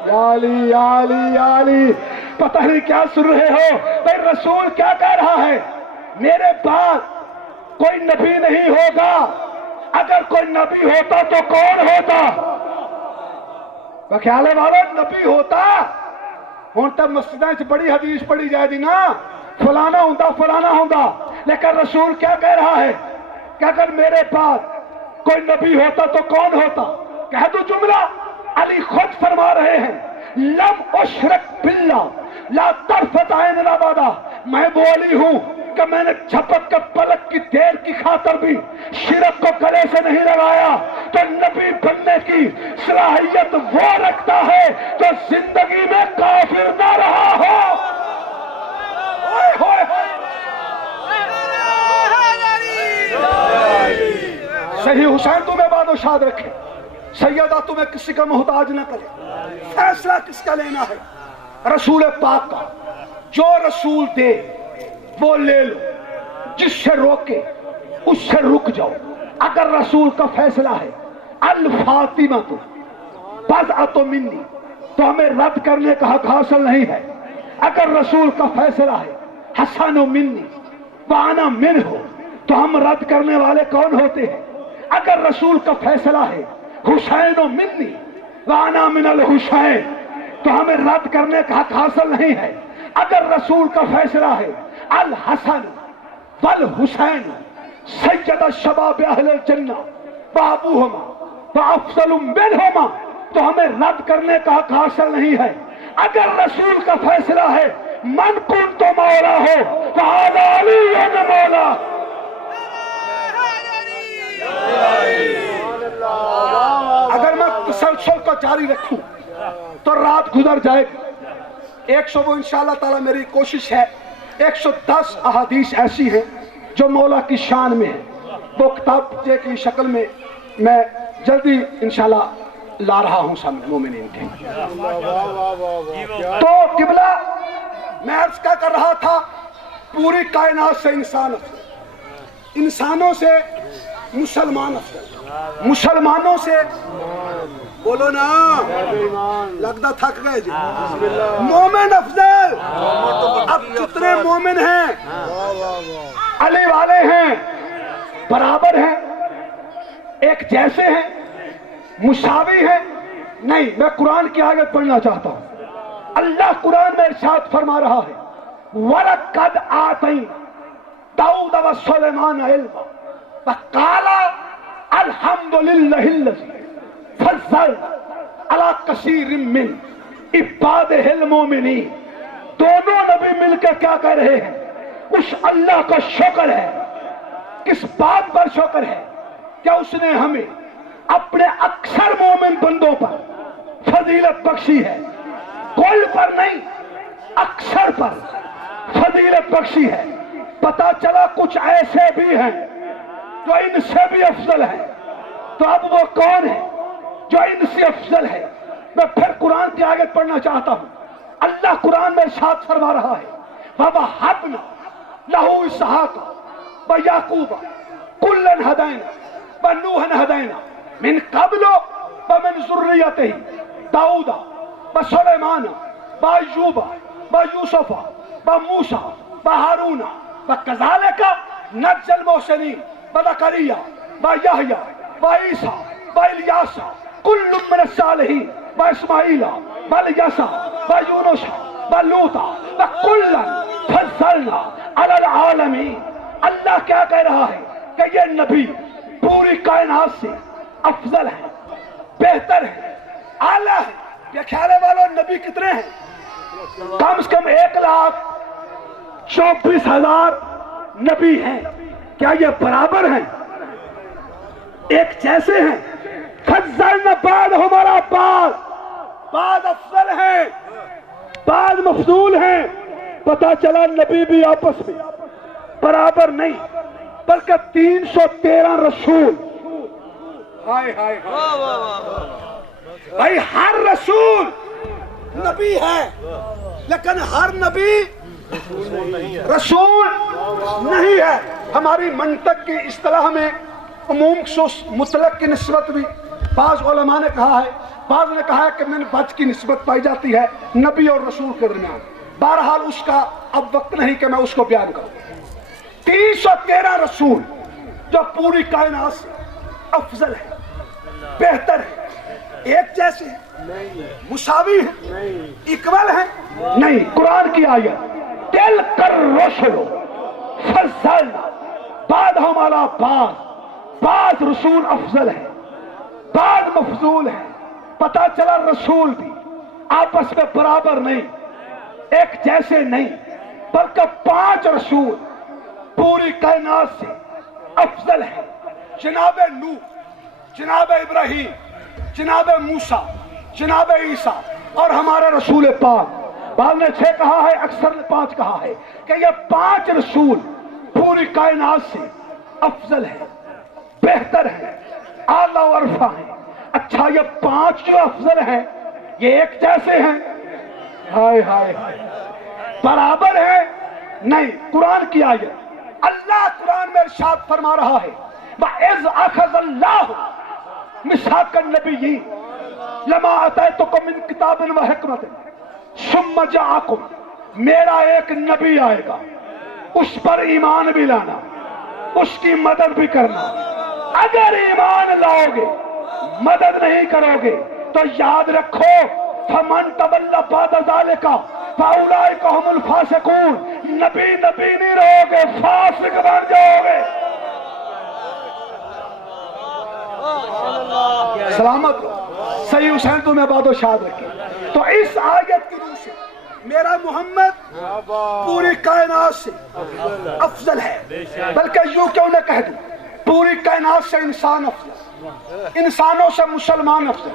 یا علی یا علی یا علی، پتہ نہیں کیا سن رہے ہو؟ بھائی رسول کیا کہہ رہا ہے؟ میرے بعد کوئی نبی نہیں ہوگا۔ اگر کوئی نبی ہوتا تو کون ہوتا؟ خیال والا نبی ہوتا ہوں تو مسجدیں سے بڑی حدیث پڑھی جائے دی نا، فلانا ہوتا فلانا ہوتا، لیکن رسول کیا کہہ رہا ہے کہ اگر میرے بعد کوئی نبی ہوتا تو کون ہوتا؟ کہہ دو جملہ، علی خود فرما رہے ہیں لم اشرک باللہ لا طرفت عین ابدا، میں وہ علی ہوں کہ میں نے جھپک کے پلک کی دیر کی خاطر بھی شرک کو گلے سے نہیں لگایا۔ تو نبی بننے کی صلاحیت وہ رکھتا ہے جو زندگی میں کافر نہ رہا ہو۔ صحیح حسین تمہیں باد و شاد رکھے، سیدہ تمہیں کسی کا محتاج نہ کرے۔ فیصلہ کس کا لینا ہے؟ رسول پاک کا۔ جو رسول دے وہ لے لو، جس سے روکے اس سے رک جاؤ۔ اگر رسول کا فیصلہ ہے الفاطمہ تو بضعۃ منی، تو ہمیں رد کرنے کا حق حاصل نہیں ہے۔ اگر رسول کا فیصلہ ہے حسن منی وانا منہ، تو ہم رد کرنے والے کون ہوتے ہیں؟ اگر رسول کا فیصلہ ہے حسین منی وانا من الحسین، تو ہمیں رد کرنے کا حق حاصل نہیں ہے۔ اگر رسول کا فیصلہ ہے الحسن والحسین سید الشباب اہل الجنہ وابوہما وافضل منہما، تو ہمیں رد کرنے کا حق حاصل نہیں ہے۔ اگر رسول کا فیصلہ ہے من کنت مولا ہو فہذا علی مولا، اگر میں تسلسل کو جاری رکھوں تو رات گزر جائے گی۔ 100 وہ انشاءاللہ تعالی میری کوشش ہے 110 احادیث ایسی ہیں جو مولا کی شان میں ہیں، وہ کتاب کی شکل میں میں جلدی انشاءاللہ لا رہا ہوں سامنے مومنین کے۔ تو قبلہ میں عرض کیا کر رہا تھا؟ پوری کائنات سے انسان انسانوں سے مسلمان افضل، مسلمانوں سے بولو نا، لگتا تھک گئے جی، مومن افضل۔ اب جتنے مومن ہیں علی والے ہیں، برابر ہیں، ایک جیسے ہیں، مساوی ہیں؟ نہیں۔ میں قرآن کی آیت پڑھنا چاہتا ہوں۔ اللہ قرآن میں ارشاد فرما رہا ہے وَلَقَدْ آتَيْنَا دَاوُودَ وَسُلَيْمَانَ عِلْمًا وَقَالَ الْحَمْدُ لِلَّهِ الَّذِي فَضَّلَنَا عَلَىٰ كَثِيرٍ مِّنْ عِبَادِهِ الْمُؤْمِنِينَ۔ دونوں نبی مل کے کیا کہہ رہے ہیں؟ اس اللہ کا شکر ہے۔ کس بات پر شکر ہے؟ کہ اس نے ہمیں اپنے اکثر مومن بندوں پر فضیلت بخشی ہے، کل پر نہیں، اکثر پر فضیلت بخشی ہے۔ پتا چلا کچھ ایسے بھی ہیں جو ان سے بھی افضل ہیں، تو اب وہ کون ہے جو ان سے افضل ہے؟ میں پھر قرآن کی آیت پڑھنا چاہتا ہوں۔ اللہ قرآن میں ارشاد فرما رہا ہے وَوَهَبْنَا لَهُ إِسْحَاقَ وَيَعْقُوبَ كُلًّا هَدَيْنَا وَنُوحًا هَدَيْنَا مِن قَبْلُ وَمِن ذُرِّيَّتِهِ دَاوُودَ وَسُلَيْمَانَ وَأَيُّوبَ وَيُوسُفَ وَمُوسَى وَهَارُونَ وَكَذَلِكَ نَجْزِي الْمُحْسِنِينَ وَزَكَرِيَّا وَيَحْيَىٰ وَعِيسَىٰ وَإِلْيَاسَ كُلٌّ مِّنَ الصَّالِحِينَ وَإِسْمَاعِيلَ وَالْيَسَعَ وَيُونُسَ وَلُوطَ وَكُلًّا فَضَّلْنَا عَلَى الْعَالَمِينَ۔ اللہ کیا کہہ رہا ہے کہ یہ نبی پوری کائنات سے افضل ہے، بہتر ہے، اعلیٰ ہے۔ یہ خیال والوں نبی کتنے ہیں؟ کم سے کم 1,24,000 نبی ہیں۔ کیا یہ برابر ہیں؟ ایک جیسے ہیں؟ فضلنا بعد ہمارا بعد افضل ہیں، بعد مفضول ہیں۔ پتا چلا نبی بھی آپس میں برابر نہیں، بلکہ 313 رسول۔ ہائے ہائے بھائی، ہر رسول نبی ہے، لیکن ہر نبی رسول نہیں ہے۔ ہماری منطق کی اصطلاح میں عموم خصوص مطلق کی نسبت بھی بعض علماء نے کہا ہے، بعض نے کہا ہے کہ من بچ کی نسبت پائی جاتی ہے نبی اور رسول کے درمیان۔ بہرحال اس کا اب وقت نہیں کہ میں اس کو بیان کروں۔ 313 رسول جو پوری کائنات سے افضل ہے، بہتر ہے، ایک جیسے ہیں، مساوی ہیں، اکول ہیں؟ نہیں۔ قرآن کی آیت تِلْکَ الرُّسُلُ فَضَّلْنَا بَعْضَهُمْ عَلَىٰ بَعْضٍ، بعض رسول افضل ہیں، بعض مفضول ہیں۔ پتا چلا رسول بھی آپس میں برابر نہیں، ایک جیسے نہیں، بلکہ 5 رسول پوری کائنات سے افضل ہیں۔ جناب نوح، جناب ابراہیم، جناب موسیٰ، جناب عیسیٰ، اور ہمارا رسول پاک۔ بعض نے 6 کہا ہے، اکثر نے 5 کہا ہے کہ یہ 5 رسول پوری کائنات سے افضل ہیں، بہتر ہیں، اعلیٰ و ارفع ہیں۔ اچھا، یہ 5 جو افضل ہیں یہ ایک جیسے ہیں؟ ہائے ہائے ہائے، برابر ہے؟ نہیں۔ قرآن کی آیت اللہ قرآن میں ارشاد فرما رہا ہے وَإِذْ أَخَذَ اللَّهُ مِيثَاقَ النَّبِيِّينَ لَمَا آتَيْتُكُم مِّن کِتَابٍ وَحِکْمَةٍ ثُمَّ جَاءَكُم۔ میرا ایک نبی آئے گا، اس پر ایمان بھی لانا، اس کی مدد بھی کرنا۔ اگر ایمان لاؤ گے، مدد نہیں کرو گے تو یاد رکھو فَمَن تَوَلَّىٰ بَعْدَ ذَٰلِكَ فَأُولَٰئِكَ هُمُ الْفَاسِقُونَ۔ نبی نہیں رہو گے، فاسق بن جاؤ گے۔ سلامت صحیح حسین تمہیں باد و شاد رکھے۔ تو اس آیت کی روح سے میرا محمد پوری کائنات سے افضل ہے، بلکہ یوں کیوں نہ کہہ دوں پوری کائنات سے انسان افضل، انسانوں سے مسلمان افضل،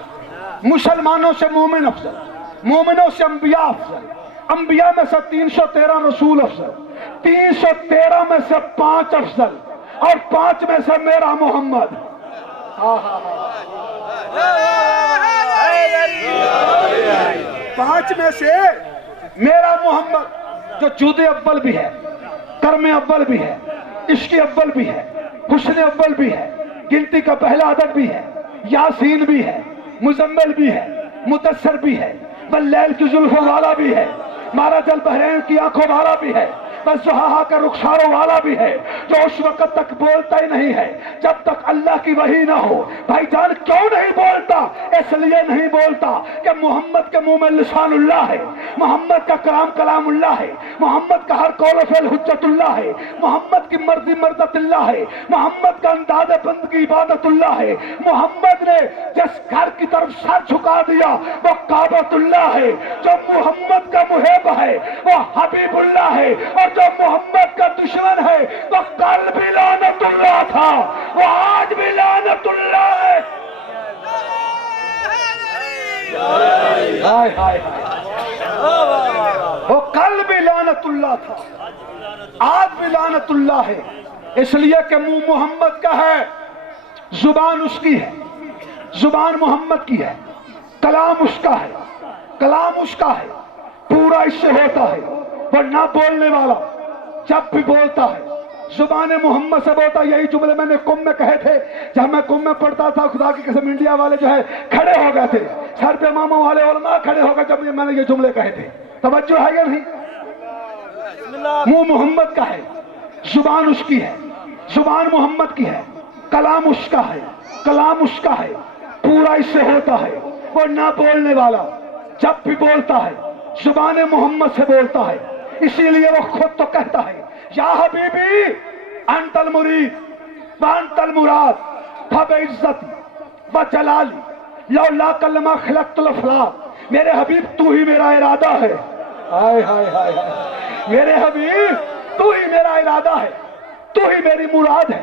مسلمانوں سے مومن افضل، مومنوں سے انبیاء افضل، انبیاء میں سے 313 رسول افضل، 313 میں سے 5 افضل، اور 5 میں سے میرا محمد۔ 5 میں سے میرا محمد جو جود اول بھی ہے، کرم اول بھی ہے، عشق اول بھی ہے، حسن اول بھی ہے، گنتی کا پہلا عدد بھی ہے، یاسین بھی ہے، مزمل بھی ہے، مدثر بھی ہے، واللیل کی زلفوں والا بھی ہے، مارج البحرین کی آنکھوں والا بھی ہے، بس زحاہا کا رخساروں والا بھی ہے، جو اس وقت تک بولتا ہی نہیں ہے جب تک اللہ کی وحی نہ ہو۔ بھائی جان کیوں نہیں بولتا؟ اس لیے نہیں بولتا کہ محمد کے منہ میں لسان اللہ ہے، محمد کا کلام کلام اللہ ہے، محمد کا ہر قول و فعل حجت اللہ ہے، محمد کی مرضی مرضت اللہ ہے، محمد کا انداز بندگی عبادت اللہ ہے، محمد نے جس گھر کی طرف سر جھکا دیا وہ کعبۃ اللہ ہے، جو محمد کا محب ہے وہ حبیب اللہ ہے، اور جو محمد کا دشمن ہے وہ کل بھی لعنت اللہ تھا، وہ آج بھی لعنت اللہ ہے۔ ہائے ہائے وہ کل بھی لعنت اللہ تھا، آج بھی لعنت اللہ ہے، اس لیے کہ منہ محمد کا ہے، زبان اس کی ہے، زبان محمد کی ہے، کلام اس کا ہے، کلام اس کا ہے، پورا اس سے ہوتا ہے، ورنہ بولنے والا جب بھی بولتا ہے زبان محمد سے بولتا۔ یہی جملے میں نے قم میں کہے تھے، جب میں قم میں پڑھتا تھا، خدا کی قسم انڈیا والے جو ہے کھڑے ہو گئے تھے، سر پہ اماموں والے علماء کھڑے ہو گئے جب میں نے یہ جملے کہے تھے۔ توجہ ہے یا نہیں؟ منہ محمد کا ہے، زبان اس کی ہے، زبان محمد کی ہے، کلام اس کا ہے، کلام اس کا ہے، پورا اس سے ہوتا ہے، وہ نہ بولنے والا جب بھی بولتا ہے زبان محمد سے بولتا ہے، اسی لیے وہ خود تو کہتا ہے یا حبیبی انت المرید وانت المراد فبعزتی وجلالی لولاک لما خلقت الافلاک۔ میرے حبیب تو ہی میرا ارادہ ہے، ہائے ہائے ہائے میرے حبیب تو ہی میرا ارادہ ہے، تو ہی میری مراد ہے۔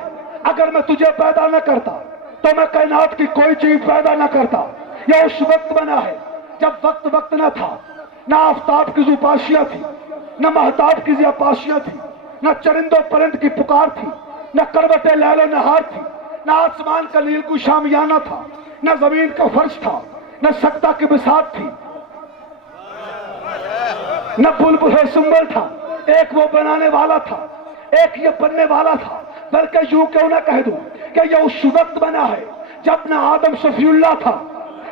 اگر میں تجھے پیدا نہ کرتا تو میں کائنات کی کوئی چیز پیدا نہ کرتا۔ یہ اس وقت بنا ہے جب وقت نہ تھا، نہ آفتاب کی زوپاشیاں تھی، نہ مہتاب کی زیاپاشیاں تھی، نہ چرند و پرند کی پکار تھی، نہ کروٹ لیل و نہار تھی، نہ آسمان کا نیل کو شامیانہ تھا، نہ زمین کا فرش تھا، نہ سکتہ کی بساط تھی، نہ بلبل سنبل تھا۔ ایک وہ بنانے والا تھا، ایک یہ بننے والا تھا، بلکہ یوں کیوں نہ کہہ دوں کہ یہ اس وقت بنا ہے جب نہ آدم صفی اللہ تھا،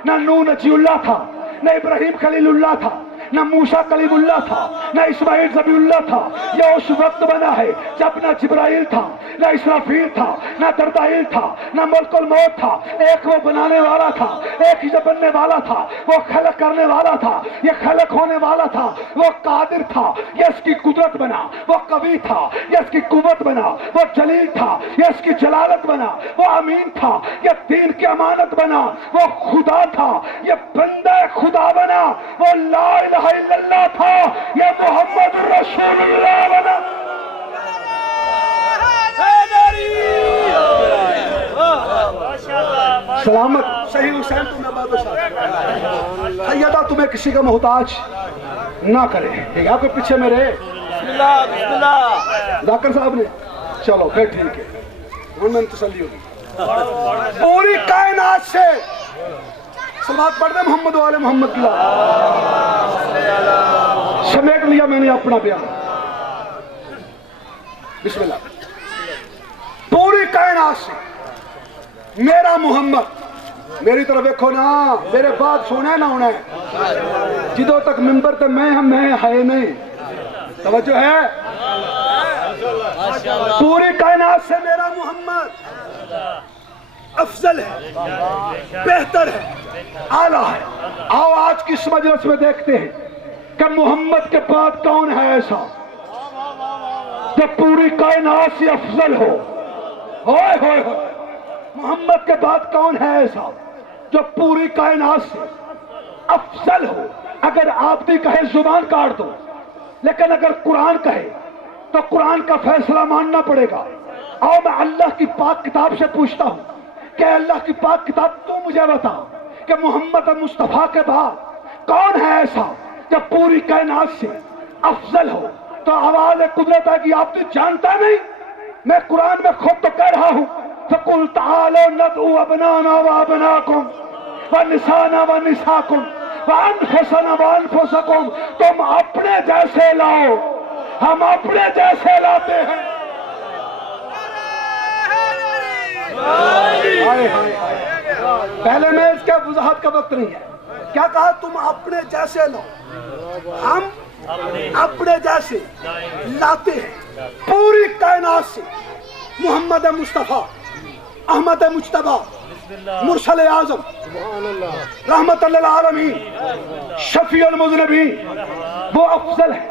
نہ نوح نجی اللہ تھا، نہ ابراہیم خلیل اللہ تھا، نہ موسیٰ کلیم اللہ تھا، نہ اسماعیل ذبیح اللہ تھا۔ یہ اس وقت بنا ہے جب نہ جبرائیل تھا، نہ اسرافیل تھا، نہ دردائیل تھا، نہ ملک الموت تھا۔ ایک وہ بنانے والا تھا، ایک یہ بننے والا تھا، وہ خلق کرنے والا تھا، یہ خلق ہونے والا تھا، وہ قادر تھا، یہ اس کی قدرت بنا، وہ قوی تھا، یہ اس کی قوت بنا، وہ جلیل تھا، یہ اس کی جلالت بنا، وہ امین تھا، یہ دین کی امانت بنا، وہ خدا تھا، یہ بندہ خدا بنا، وہ لا الہ الا اللہ تھا، یہ محمد رسول اللہ بنا۔ سلامت صحیح حسین تمہیں بادشاہ سیدہ تمہیں کسی کا محتاج نہ کرے۔ ٹھیک ہے آپ کے پیچھے میرے بسم اللہ ذاکر صاحب نے، چلو پھر ٹھیک ہے، ہوں میں تسلی ہوگی۔ پوری کائنات سے سلوات پڑھ دیں محمد و آل محمد کی سمیٹ لیا میں نے اپنا بیان۔ بسم اللہ۔ پوری کائنات سے میرا محمد، میری طرف دیکھو نا، میرے بات سونا ہے نہ ہونا ہے، جدوں تک ممبر تے میں ہے نہیں، توجہ ہے۔ پوری کائنات سے میرا محمد افضل ہے، بہتر ہے، اعلیٰ ہے۔ آؤ آج کی اس مجلس میں دیکھتے ہیں کہ محمد کے بعد کون ہے ایسا جو پوری کائنات سے افضل ہو۔ ہوئے ہوئے ہوئے، محمد کے بعد کون ہے ایسا جو پوری کائنات سے افضل ہو؟ اگر آپ بھی کہے زبان کاٹ دو، لیکن اگر قرآن کہے تو قرآن کا فیصلہ ماننا پڑے گا۔ آؤ میں اللہ کی پاک کتاب سے پوچھتا ہوں کہ اللہ کی پاک کتاب تو مجھے بتا کہ محمد مصطفیٰ کے بعد کون ہے ایسا جو پوری کائنات سے افضل ہو؟ تو آواز قدرت ہے کہ آپ تو جانتا نہیں، میں قرآن میں خود تو کہہ رہا ہوں فَقُلْ تَعَالَوْا نَدْعُوا أَبْنَاءَنَا وَأَبْنَاءَكُمْ وَنِسَاءَنَا وَنِسَاءَكُمْ وَأَنفُسَنَا وَأَنفُسَكُمْ۔ تم اپنے جیسے لاؤ، ہم اپنے جیسے لاتے ہیں۔ ہائے ہائے پہلے میں اس کے وضاحت کا وقت نہیں ہے. کیا کہا؟ تم اپنے جیسے لو. ہم اپنے جیسے لاتے ہیں پوری کائنات سے. محمد مصطفیٰ احمد مجتبیٰ مرسل اعظم رحمت للعالمین شفیع المذنبین وہ افضل ہے.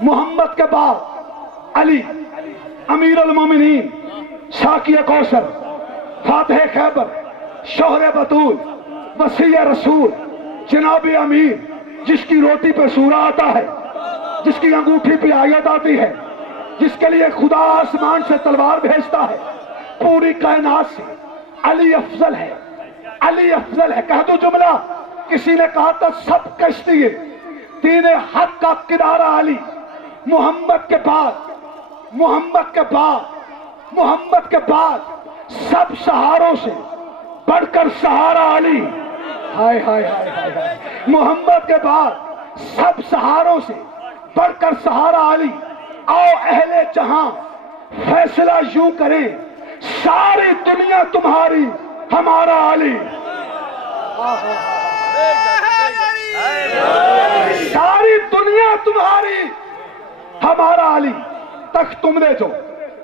محمد کے بعد علی امیر المومنین ساقی کوثر فاتح خیبر شوہر بطول وسیع رسول جناب امیر جس کی روٹی پہ سورہ آتا ہے جس کی انگوٹھی پہ آیت آتی ہے جس کے لیے خدا آسمان سے تلوار بھیجتا ہے. پوری کائنات سے علی افضل ہے. علی افضل ہے. کہہ دو جملہ. کسی نے کہا تھا سب کشتی دین حق کا کنارہ علی. محمد کے بعد محمد کے بعد محمد کے بعد سب سہاروں سے بڑھ کر سہارا علی. ہائے ہائے ہائے ہائے. محمد کے بعد سب سہاروں سے بڑھ کر سہارا علی. آؤ اہل جہاں فیصلہ یوں کریں ساری دنیا تمہاری ہمارا علی. ساری دنیا تمہاری ہمارا علی. تخت تم لے جاؤ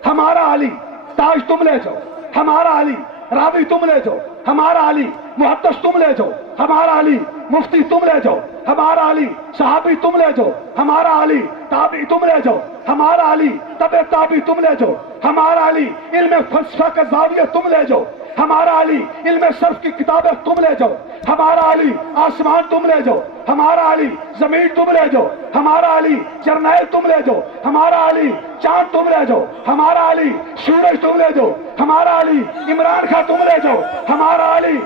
ہمارا علی. تاج تم لے جاؤ ہمارا علی. راوی تم لے جاؤ ہمارا علی. محدث تم لے جاؤ ہمارا علی. مفتی تم لے جاؤ ہمارا علی. صحابی تم لے جاؤ ہمارا علی. تابعی تم لے جاؤ ہمارا علی. تبع تابعی تم لے جاؤ ہمارا علی. علم فلسفہ کا زاویہ تم لے جاؤ ہمارا علی. علم صرف کی کتابیں تم لے جاؤ ہمارا علی. آسمان تم لے جاؤ ہمارا علی. زمین تم لے جاؤ ہمارا علی. جرنیل تم لے جاؤ ہمارا علی. چاند تم لے جاؤ ہمارا علی. سورج تم لے جاؤ ہمارا علی. عمران خان تم لے جاؤ ہمارا علی.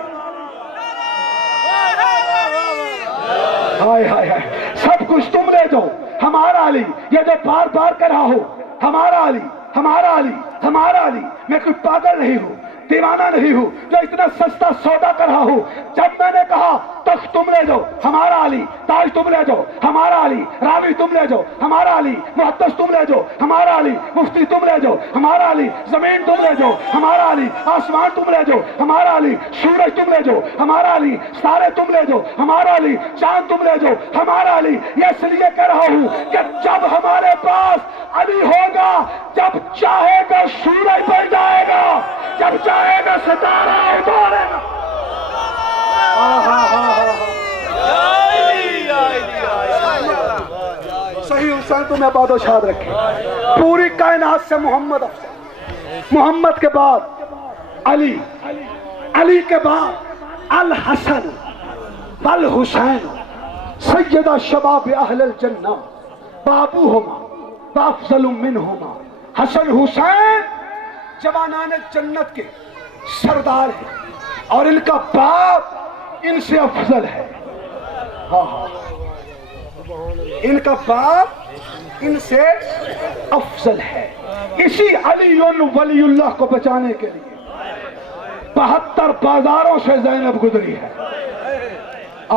ہائے ہائے ہائے. سب کچھ تم لے جاؤ ہمارا علی. یہ جو بار بار کر رہا ہو ہمارا علی ہمارا علی ہمارا علی. میں کوئی پاگل نہیں ہوں دیوانہ نہیں ہوں جو اتنا سستا سودا کر رہا ہوں. جب میں نے کہا تخت تم لے جاؤ ہمارا علی. تاج تم لے جاؤ ہمارا علی. راوی تم لے جاؤ ہمارا علی. محدث تم لے جاؤ ہمارا علی. مفتی تم لے جاؤ ہمارا علی. زمین تم لے جاؤ ہمارا علی. آسمان تم لے جاؤ ہمارا علی. سورج تم لے جاؤ ہمارا علی. ستارے تم لے جاؤ ہمارا علی. چاند تم لے جاؤ ہمارا علی. یہ اس لیے کہہ رہا ہوں کہ جب ہمارے پاس علی ہوگا جب چاہے گا سورج بن جائے گا جب چاہے گا ستارہ اتارے گا. صحیح حسین تمہیں آباد و شاد رکھے. پوری کائنات سے محمد افضل. محمد کے بعد علی. علی کے بعد الحسن والحسین سیدہ شباب اہل الجنہ بابوہما بافضل منہما. حسن حسین جوانان جنت کے سردار ہیں اور ان کا باپ ان سے افضل ہے. ہاں ہاں ان کا باپ ان سے افضل ہے. اسی علی ولی اللہ کو بچانے کے لیے 72 بازاروں سے زینب گزری ہے.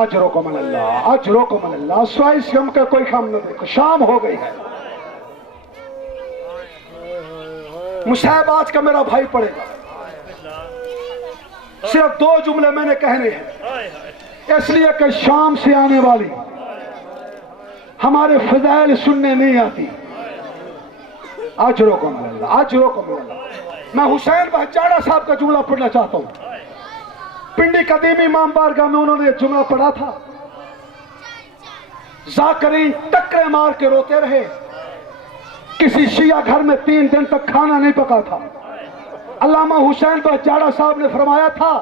اجرکم اللہ اجرکم اللہ. سوائے شام کا کوئی کام نہ دیکھو. شام ہو گئی ہے. مصعب آج کا میرا بھائی پڑھے گا. صرف 2 جملے میں نے کہنے ہیں اس لیے کہ شام سے آنے والی ہمارے فضائل سننے نہیں آتی. اجرکم اللہ اجرکم اللہ. میں حسین بہچاڑا صاحب کا جملہ پڑھنا چاہتا ہوں. پنڈی قدیم امام بارگاہ میں انہوں نے ایک جملہ پڑھا تھا. ذاکرین ٹکرے مار کے روتے رہے. کسی شیعہ گھر میں 3 دن تک کھانا نہیں پکا تھا. علامہ حسین بہچاڑا صاحب نے فرمایا تھا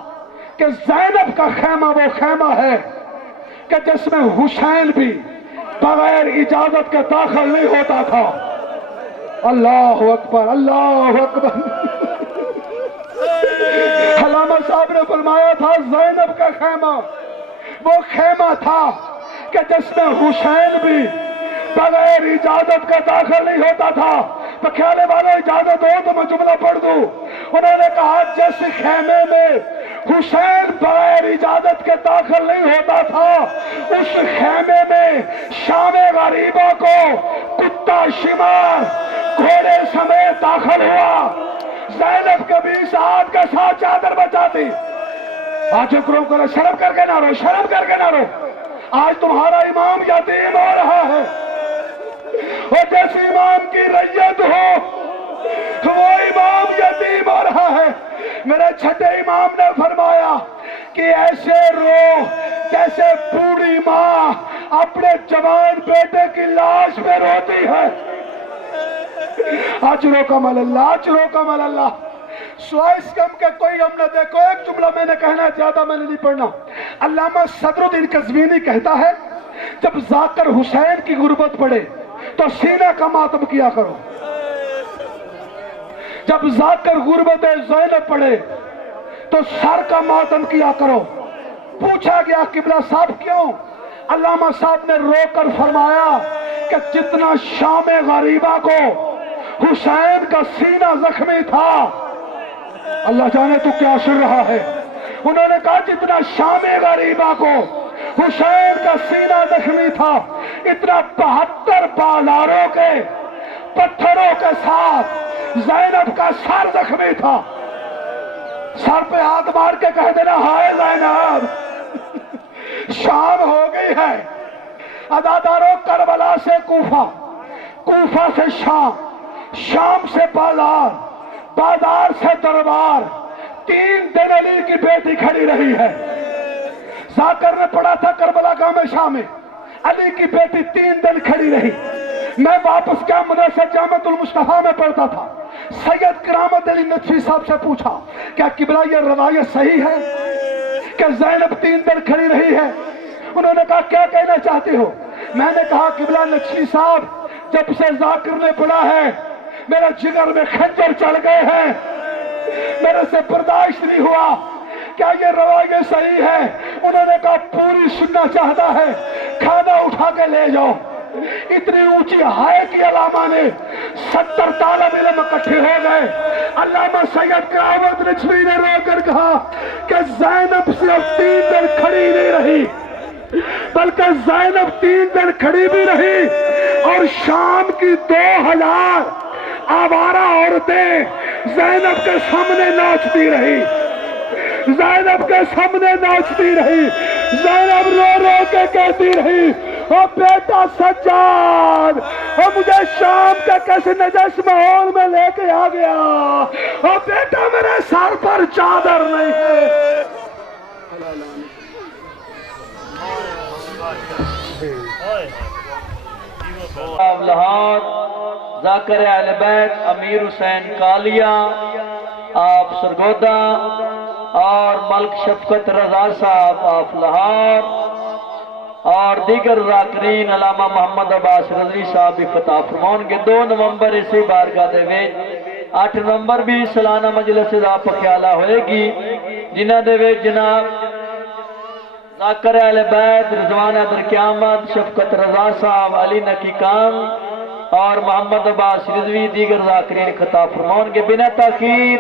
کہ زینب کا خیمہ وہ خیمہ ہے کہ جس میں حسین بھی بغیر اجازت کے داخل نہیں ہوتا تھا. اللہ اکبر اللہ اکبر. علامہ صاحب نے فرمایا تھا زینب کا خیمہ وہ خیمہ تھا کہ جس میں حسین بھی بغیر اجازت کا داخل نہیں ہوتا تھا. تو خیالے والے اجازت ہو تو میں جملہ پڑھ دوں. انہوں نے کہا جس خیمے میں حسین بغیر اجازت کے داخل نہیں ہوتا تھا اس خیمے میں شام غریبہ کو کتا شمار گھوڑے سمیت داخل ہوا. زینب کبھی اپنی ساتھ کے ساتھ چادر بچاتی. آج اکرم کرو, شرم کر کے نہ رو, شرم کر کے نہ رو. آج تمہارا امام یتیم ہو رہا ہے. اور جس امام کی ریت ہو وہ امام یتیم ہو رہا ہے. میرے چھٹے امام نے فرمایا کہ ایسے رو جیسے بوڑھی ماں اپنے جوان بیٹے کی لاش پہ روتی ہے. اجر کمل اللہ, اجر کمل اللہ. سوائے اس غم کے کوئی غم نہ دیکھو. ایک جملہ میں نے کہنا ہے, زیادہ میں نے نہیں پڑھنا. علامہ صدر الدین قزوینی کہتا ہے جب ذاکر حسین کی غربت پڑے تو سینہ کا ماتم کیا کرو. جب ذاکر غربت زینب پڑے تو سر کا ماتم کیا کرو. پوچھا گیا قبلہ صاحب کیوں؟ علامہ صاحب نے رو کر فرمایا کہ جتنا شام غریبہ کو حسین کا سینہ زخمی تھا, اللہ جانے تو کیا سن رہا ہے. انہوں نے کہا جتنا شام غریبہ کو حسین کا سینہ زخمی تھا, اتنا 72 بالاروں کے پتھروں کے ساتھ زینب کا سر زخمی تھا. سر پہ ہاتھ مار کے کہہ دینا ہائے زینب, شام ہو گئی ہے. عزاداروں, کربلا سے کوفہ, کوفہ سے شام, شام سے بازار, بازار سے دربار. 3 دن علی کی بیٹی کھڑی رہی ہے. ذاکر نے پڑھا تھا کربلا گاہ میں شام میں, علی کی بیٹی 3 دن کھڑی رہی. میں واپس کیا مدرسہ جامعۃ المصطفیٰ میں پڑھتا تھا. سید کرامت علی نقوی صاحب سے پوچھا کیا قبلہ یہ روایت صحیح ہے کہ زینب 3 دن کھڑی رہی ہے؟ انہوں نے کہا کیا کہنا چاہتے ہو؟ میں نے کہا قبلہ نقوی صاحب, جب سے ذاکر نے پڑھا ہے میرے جگر میں خنجر چڑھ گئے ہیں, میرے سے برداشت نہیں ہوا. کیا یہ روایت صحیح ہے؟ انہوں نے کہا پوری سننا چاہتا ہے, کھانا اٹھا کے لے جاؤ. اتنی اونچی ہائے کی علامہ نے 70 طالب علم اکٹھے ہو گئے. علامہ سید کرامت نقوی نے رو کر کہا کہ زینب صرف 3 دن کھڑی نہیں رہی, بلکہ زینب 3 دن کھڑی بھی رہی اور شام کی 2000 آوارہ عورتیں زینب کے سامنے ناچتی رہی, زینب کے سامنے ناچتی رہی. زینب رو رو کے کہتی رہی او بیٹا سجاد, او مجھے شام کے کس نجس ماحول میں لے کے آ گیا, او بیٹا میرے سر پر چادر نہیں ہے. لاہور ذاکر اہل بیت امیر حسین کالیا, آپ سرگودا, اور ملک شفقت رضا صاحب آپ لاہور, اور دیگر ذاکرین علامہ محمد عباس رضوی صاحب بھی فتح فرمون کے 2 نومبر اسی بارگاہ دے وچ. 8 نومبر بھی سالانہ مجلس دا پخیالہ ہوئے گی جنہ دے وچ جناب ذاکر اہل بیت رضوان در قیامت شفقت رضا صاحب, علی نقی کان اور محمد عباس رضوی دیگر ذاکرین خطاب فرمون کے. بنا تاخیر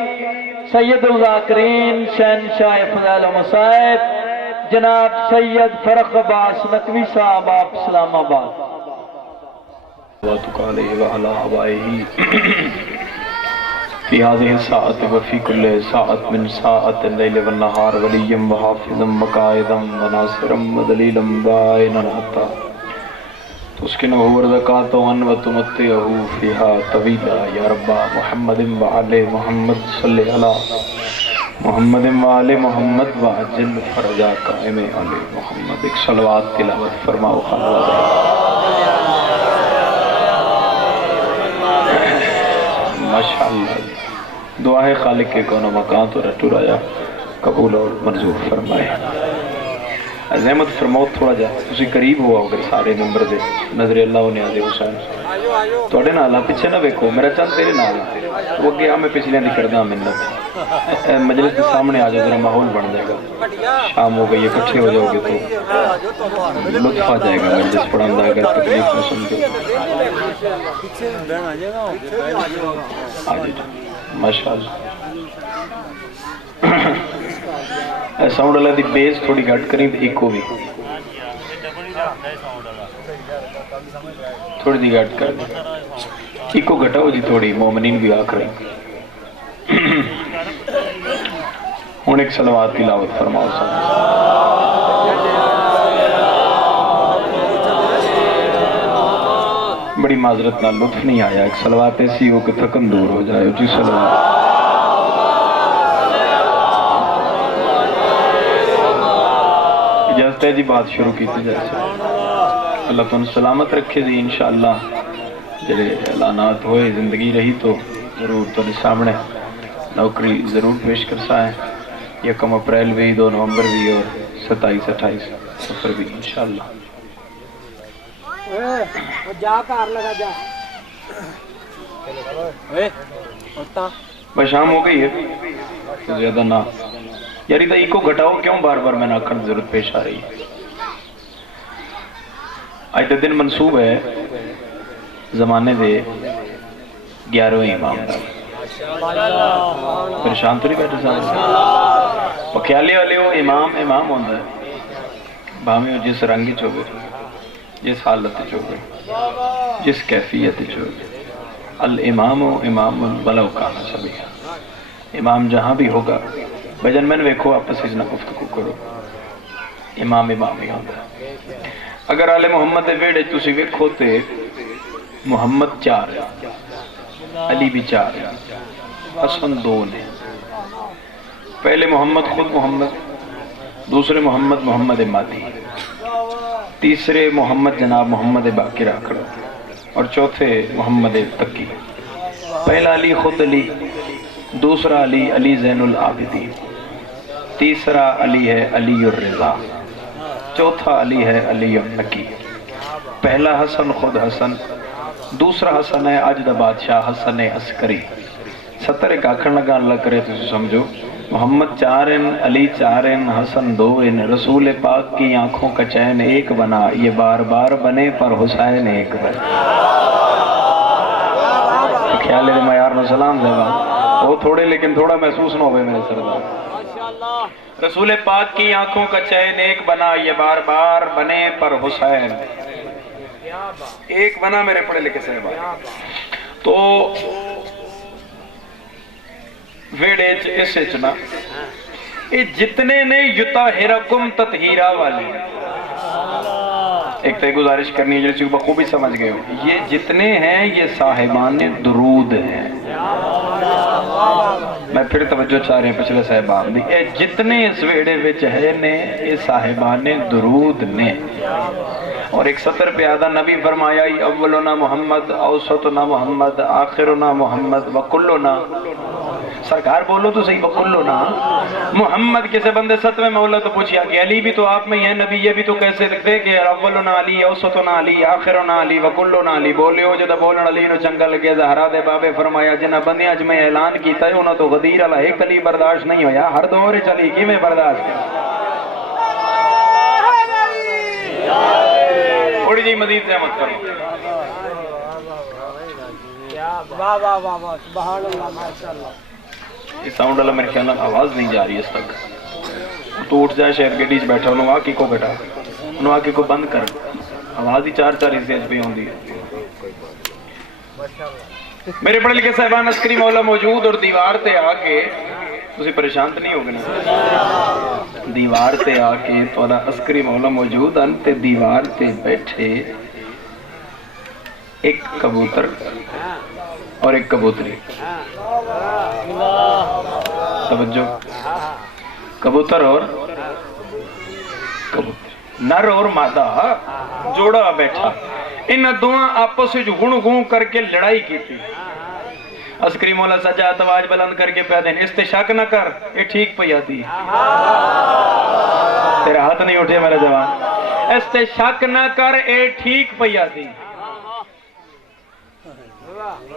سید الذاکرین شہنشاہ فضائل و مصائب جناب سید فرخ عباس نقوی صاحب آپ اسلام آباد. وعلى آبائه في هذه الساعة وفي كل ساعة من ساعة الليل والنهار وليا وحافظا وقائدا وناصرا ودليلا باينا حتى تسكنه ورزقاته وتمتعه فيها طويلا. يا رب محمد وعلى محمد صلى على محمد وعلى محمد وعجل فرجا قائم علی محمد. ایک صلوات تلاوت فرماؤ خالد. ماشاءاللہ. دعا ہے خالق کے کونوں مکان تو رٹو رایا قبول اور منظور فرمائے. زحمت فرماؤ تھوڑا جا, اسی قریب ہوا اگر سارے نمبر دے نظر اللہ و نیاز حسین توڑے نالا پیچھے نہ ویکھو, میرا چند تیرے نالا وہ اگے ہمیں پچھلے نہیں کردہ منت. مجلس کے سامنے آ جاؤ, ذرا ماحول بن جائے گا. شام ہو گئی, اکٹھے ہو جاؤ گے تو لطف آ جائے گا مجلس پڑھانا. اگر تکلیف نہ سمجھو آ جائے. ماشاءاللہ. ساؤنڈ اللہ دی بیس تھوڑی گھٹ کریں تو ایکو بھی تھوڑی دی گھٹ کر دیں. ایکو گھٹاؤ جی تھوڑی, مومنین بھی آکھ رہے ہیں. ہوں ایک صلوات تلاوت فرماؤ سب بڑی معذرت نہ لطف نہیں آیا ایک صلوات ایسی ہو کہ تھکن دور ہو جائے جی صلوات اجازت ہے جی بات شروع کی تھی جیسے اللہ تم سلامت رکھے جی انشاءاللہ جڑے اعلانات ہوئے زندگی رہی تو ضرور تو سامنے نوکری ضرور پیش کرسا ہے 1 اپریل بھی 2 نومبر بھی اور 27-28 سفر بھی انشاءاللہ جا کار لگا جا بس شام ہو گئی ہے زیادہ نہ یاری تا ایکو گھٹاؤ کیوں بار بار میں ناکھن ضرورت پیش آ رہی ہے آج تا دن منصوب ہے زمانے دے 11ویں امام دا پریشان تو نہیں بیٹھے سارے پکیالے والے ہو امام ہوندہ ہے بھامی ہو جس رنگی چوبے جس حالت چوبے جس کیفیت چوبے الامام امام ولو کانا سبیہ امام جہاں بھی ہوگا بجن میں نے ویکھو آپس سے نہ گفتگو کرو امام ہی ہوندہ ہے اگر آل محمد دے ویڑے تسی ویکھو تے محمد 4 ہے علی بھی 4 ہے حسن 2 نے پہلے محمد خود محمد دوسرے محمد مادی تیسرے محمد جناب محمد باقر آکڑ اور چوتھے محمد تقی پہلا علی خود علی دوسرا علی زین العابدین تیسرا علی ہے علی الرضا چوتھا علی ہے علی النقی پہلا حسن خود حسن دوسرا حسن ہے اجدہ بادشاہ حسن عسکری 70 ایک آکھن لگا اللہ کرے تو سمجھو محمد 4 ہیں علی 4 ہیں حسن 2 ہیں رسول پاک کی آنکھوں کا چین ایک بنا یہ بار بار بنے پر حسین ایک بنے خیال ہے معیار میں سلام دے گا وہ تھوڑے لیکن تھوڑا محسوس نہ ہوئے میرے سردار رسول پاک کی آنکھوں کا چین ایک بنا یہ بار بار بنے پر حسین ایک بنا میرے پڑھے لکھے صاحبہ تو ویڑے اسے چنا یہ جتنے نے یطہرکم تطہیرہ والی ایک تائی گزارش کرنی ہے جیسے بخوبی سمجھ گئے ہو یہ جتنے ہیں یہ صاحبان درود ہیں میں پھر توجہ چاہ رہے ہیں پچھلے صاحبان دی یہ جتنے اس ویڑے وچ ہے نے یہ صاحبان درود نے اور ایک سطر پہ آدھا نبی فرمایا اولنا محمد اوسطنا محمد آخرنا محمد وکلنا سرکار بولو تو صحیح وکلنا محمد کسے بندے 7ویں مولا تو پوچھیا کہ علی بھی تو آپ میں ہی ہے نبی یہ بھی تو کیسے لکھتے کہ اولنا علی اوسطنا علی آخرنا علی وکلنا علی بولے ہو جدہ بولن علی نو چنگا لگے زہرا دے بابے فرمایا جنہ بندے اج میں اعلان کیتا ہے انہوں تو غدیر اللہ ایک علی برداشت نہیں ہویا ہر دور چلی کی میں برداشت کیا تھوڑی جی مزید زحمت کرو یہ ساؤنڈ اللہ میرے خیال آواز نہیں جا رہی اس تک تو اٹھ جائے شہر گیڈی سے بیٹھا انہوں آکی کو بیٹھا انہوں آکی کو بند کر آواز ہی 4 حصے پہ ہوں دی میرے پڑھے لکھے صاحبان عسکری مولا موجود اور دیوار تے آکے تسی پریشان تو نہیں ہوگے نا دیوار تے آکے تولا عسکری مولا موجود انتے دیوار تے بیٹھے ایک کبوتر اور ایک کبوتری توجہ کبوتر اور کبوتر نر اور مادہ جوڑا بیٹھا ان دعا آپس سے گھن گھن کر کے لڑائی کی تھی عسکری مولا سجاد آواز بلند کر کے پیادین استشاک نہ کر یہ ٹھیک پہ آتی تیرا ہاتھ نہیں اٹھے میرا جوان استشاک نہ کر یہ ٹھیک پہ آتی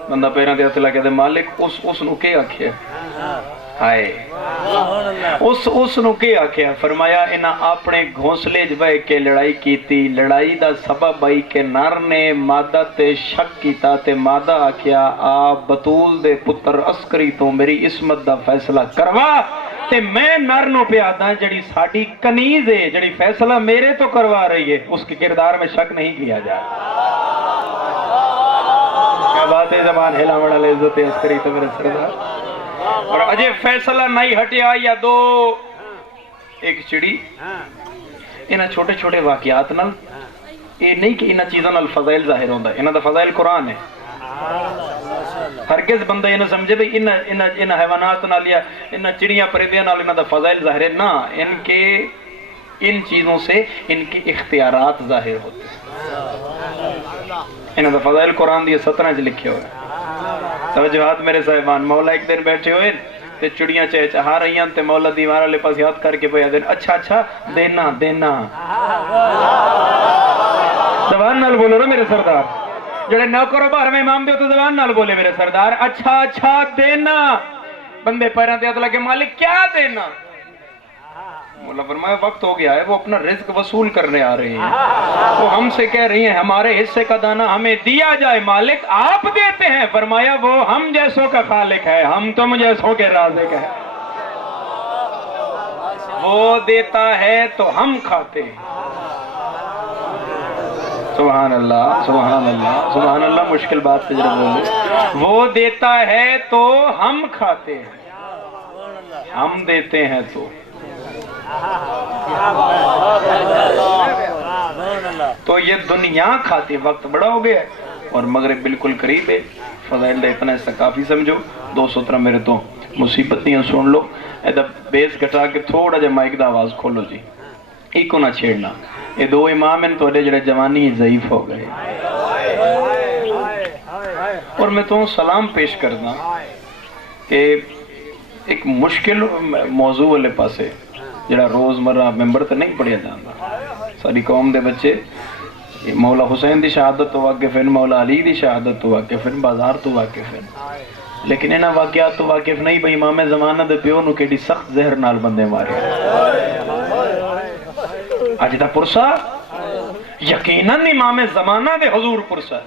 بندہ پیران دیا صلاح کہتے مالک اس نو کے آکھیا ہائے اس نو کے آکھیا فرمایا انہا اپنے گھونسلے جبائے کے لڑائی کی تھی لڑائی دا سبب بائی کے نر نے مادہ تے شک کیتا تے مادہ آکھیا آپ بطول دے پتر عسکری تو میری اسمت دا فیصلہ کروا تے میں نر نو پہ آدھا جڑی ساڑی کنیز ہے جڑی فیصلہ میرے تو کروا رہی ہے اس کے کردار میں شک نہیں کیا جائے کیا بات ہے زبان ہلا مڑا لے عزت عسکری تو میرے سردار اور اجے فیصلہ نہیں ہٹیا یا دو ایک چڑی انہاں چھوٹے چھوٹے واقعات نال یہ نہیں کہ انہاں چیزاں نال فضائل ظاہر ہوندا ہے، انہاں دا فضائل قرآن ہے۔ ہرگز بندہ یہ نہ سمجھے بھئی ان حیوانات نال یا ان چڑیاں پرندیاں نال انہاں دا فضائل ظاہر ہے، نہ ان کے ان چیزوں سے ان کے اختیارات ظاہر ہوتے ہیں۔ انہاں دا فضائل قرآن دی 17 چ لکھے ہوئے۔ توجہات میرے صاحبان، مولا ایک دن بیٹھے ہوئے تے چڑیاں چہچہا رہی ہیں تے مولا دیوار والے پاس یاد کر کے پیا دین اچھا اچھا دینا دینا زبان نال بولو نا میرے سردار، جڑے نوکر باہر میں امام دے تو زبان نال بولے میرے سردار، اچھا اچھا دینا۔ بندے پیروں تے ہاتھ لگے مالک کیا دینا؟ مولا فرمایا وقت ہو گیا ہے، وہ اپنا رزق وصول کرنے آ رہے ہیں، وہ ہم سے کہہ رہی ہیں ہمارے حصے کا دانہ ہمیں دیا جائے، مالک آپ دیتے ہیں۔ فرمایا وہ ہم جیسوں کا خالق ہے، ہم تم جیسوں کے رازق ہے، وہ دیتا ہے تو ہم کھاتے ہیں۔ سبحان اللہ سبحان اللہ سبحان اللہ، مشکل بات تجربہ بولے، وہ دیتا ہے تو ہم کھاتے ہیں، ہم دیتے ہیں تو یہ دنیا کھاتی، وقت بڑا ہو گیا ہے اور مغرب بالکل قریب ہے۔ فضائل دا اتنا ایسا کافی سمجھو، 217 میرے تو مصیبت نہیں سن لو، ایدہ بیس گھٹا کے تھوڑا جا مائک دا آواز کھولو جی، ایکو نہ چھیڑنا۔ یہ دو امام ہیں تو جڑے جوانی ضعیف ہو گئے، اور میں تو سلام پیش کرنا کہ ایک مشکل موضوع والے پاسے جڑا روز مرہ ممبر تے نہیں پڑھیا جاندہ، ساری قوم دے بچے مولا حسین دی شہادت تو واقف ہیں، مولا علی دی شہادت تو واقف ہیں، بازار تو واقف ہیں، لیکن انہاں واقعات تو واقف نہیں بھئی امام زمانہ دے پیو نو کیڑی سخت زہر نال بندے مارے۔ اج دا پرسا یقیناً امام زمانہ دے حضور پرسا،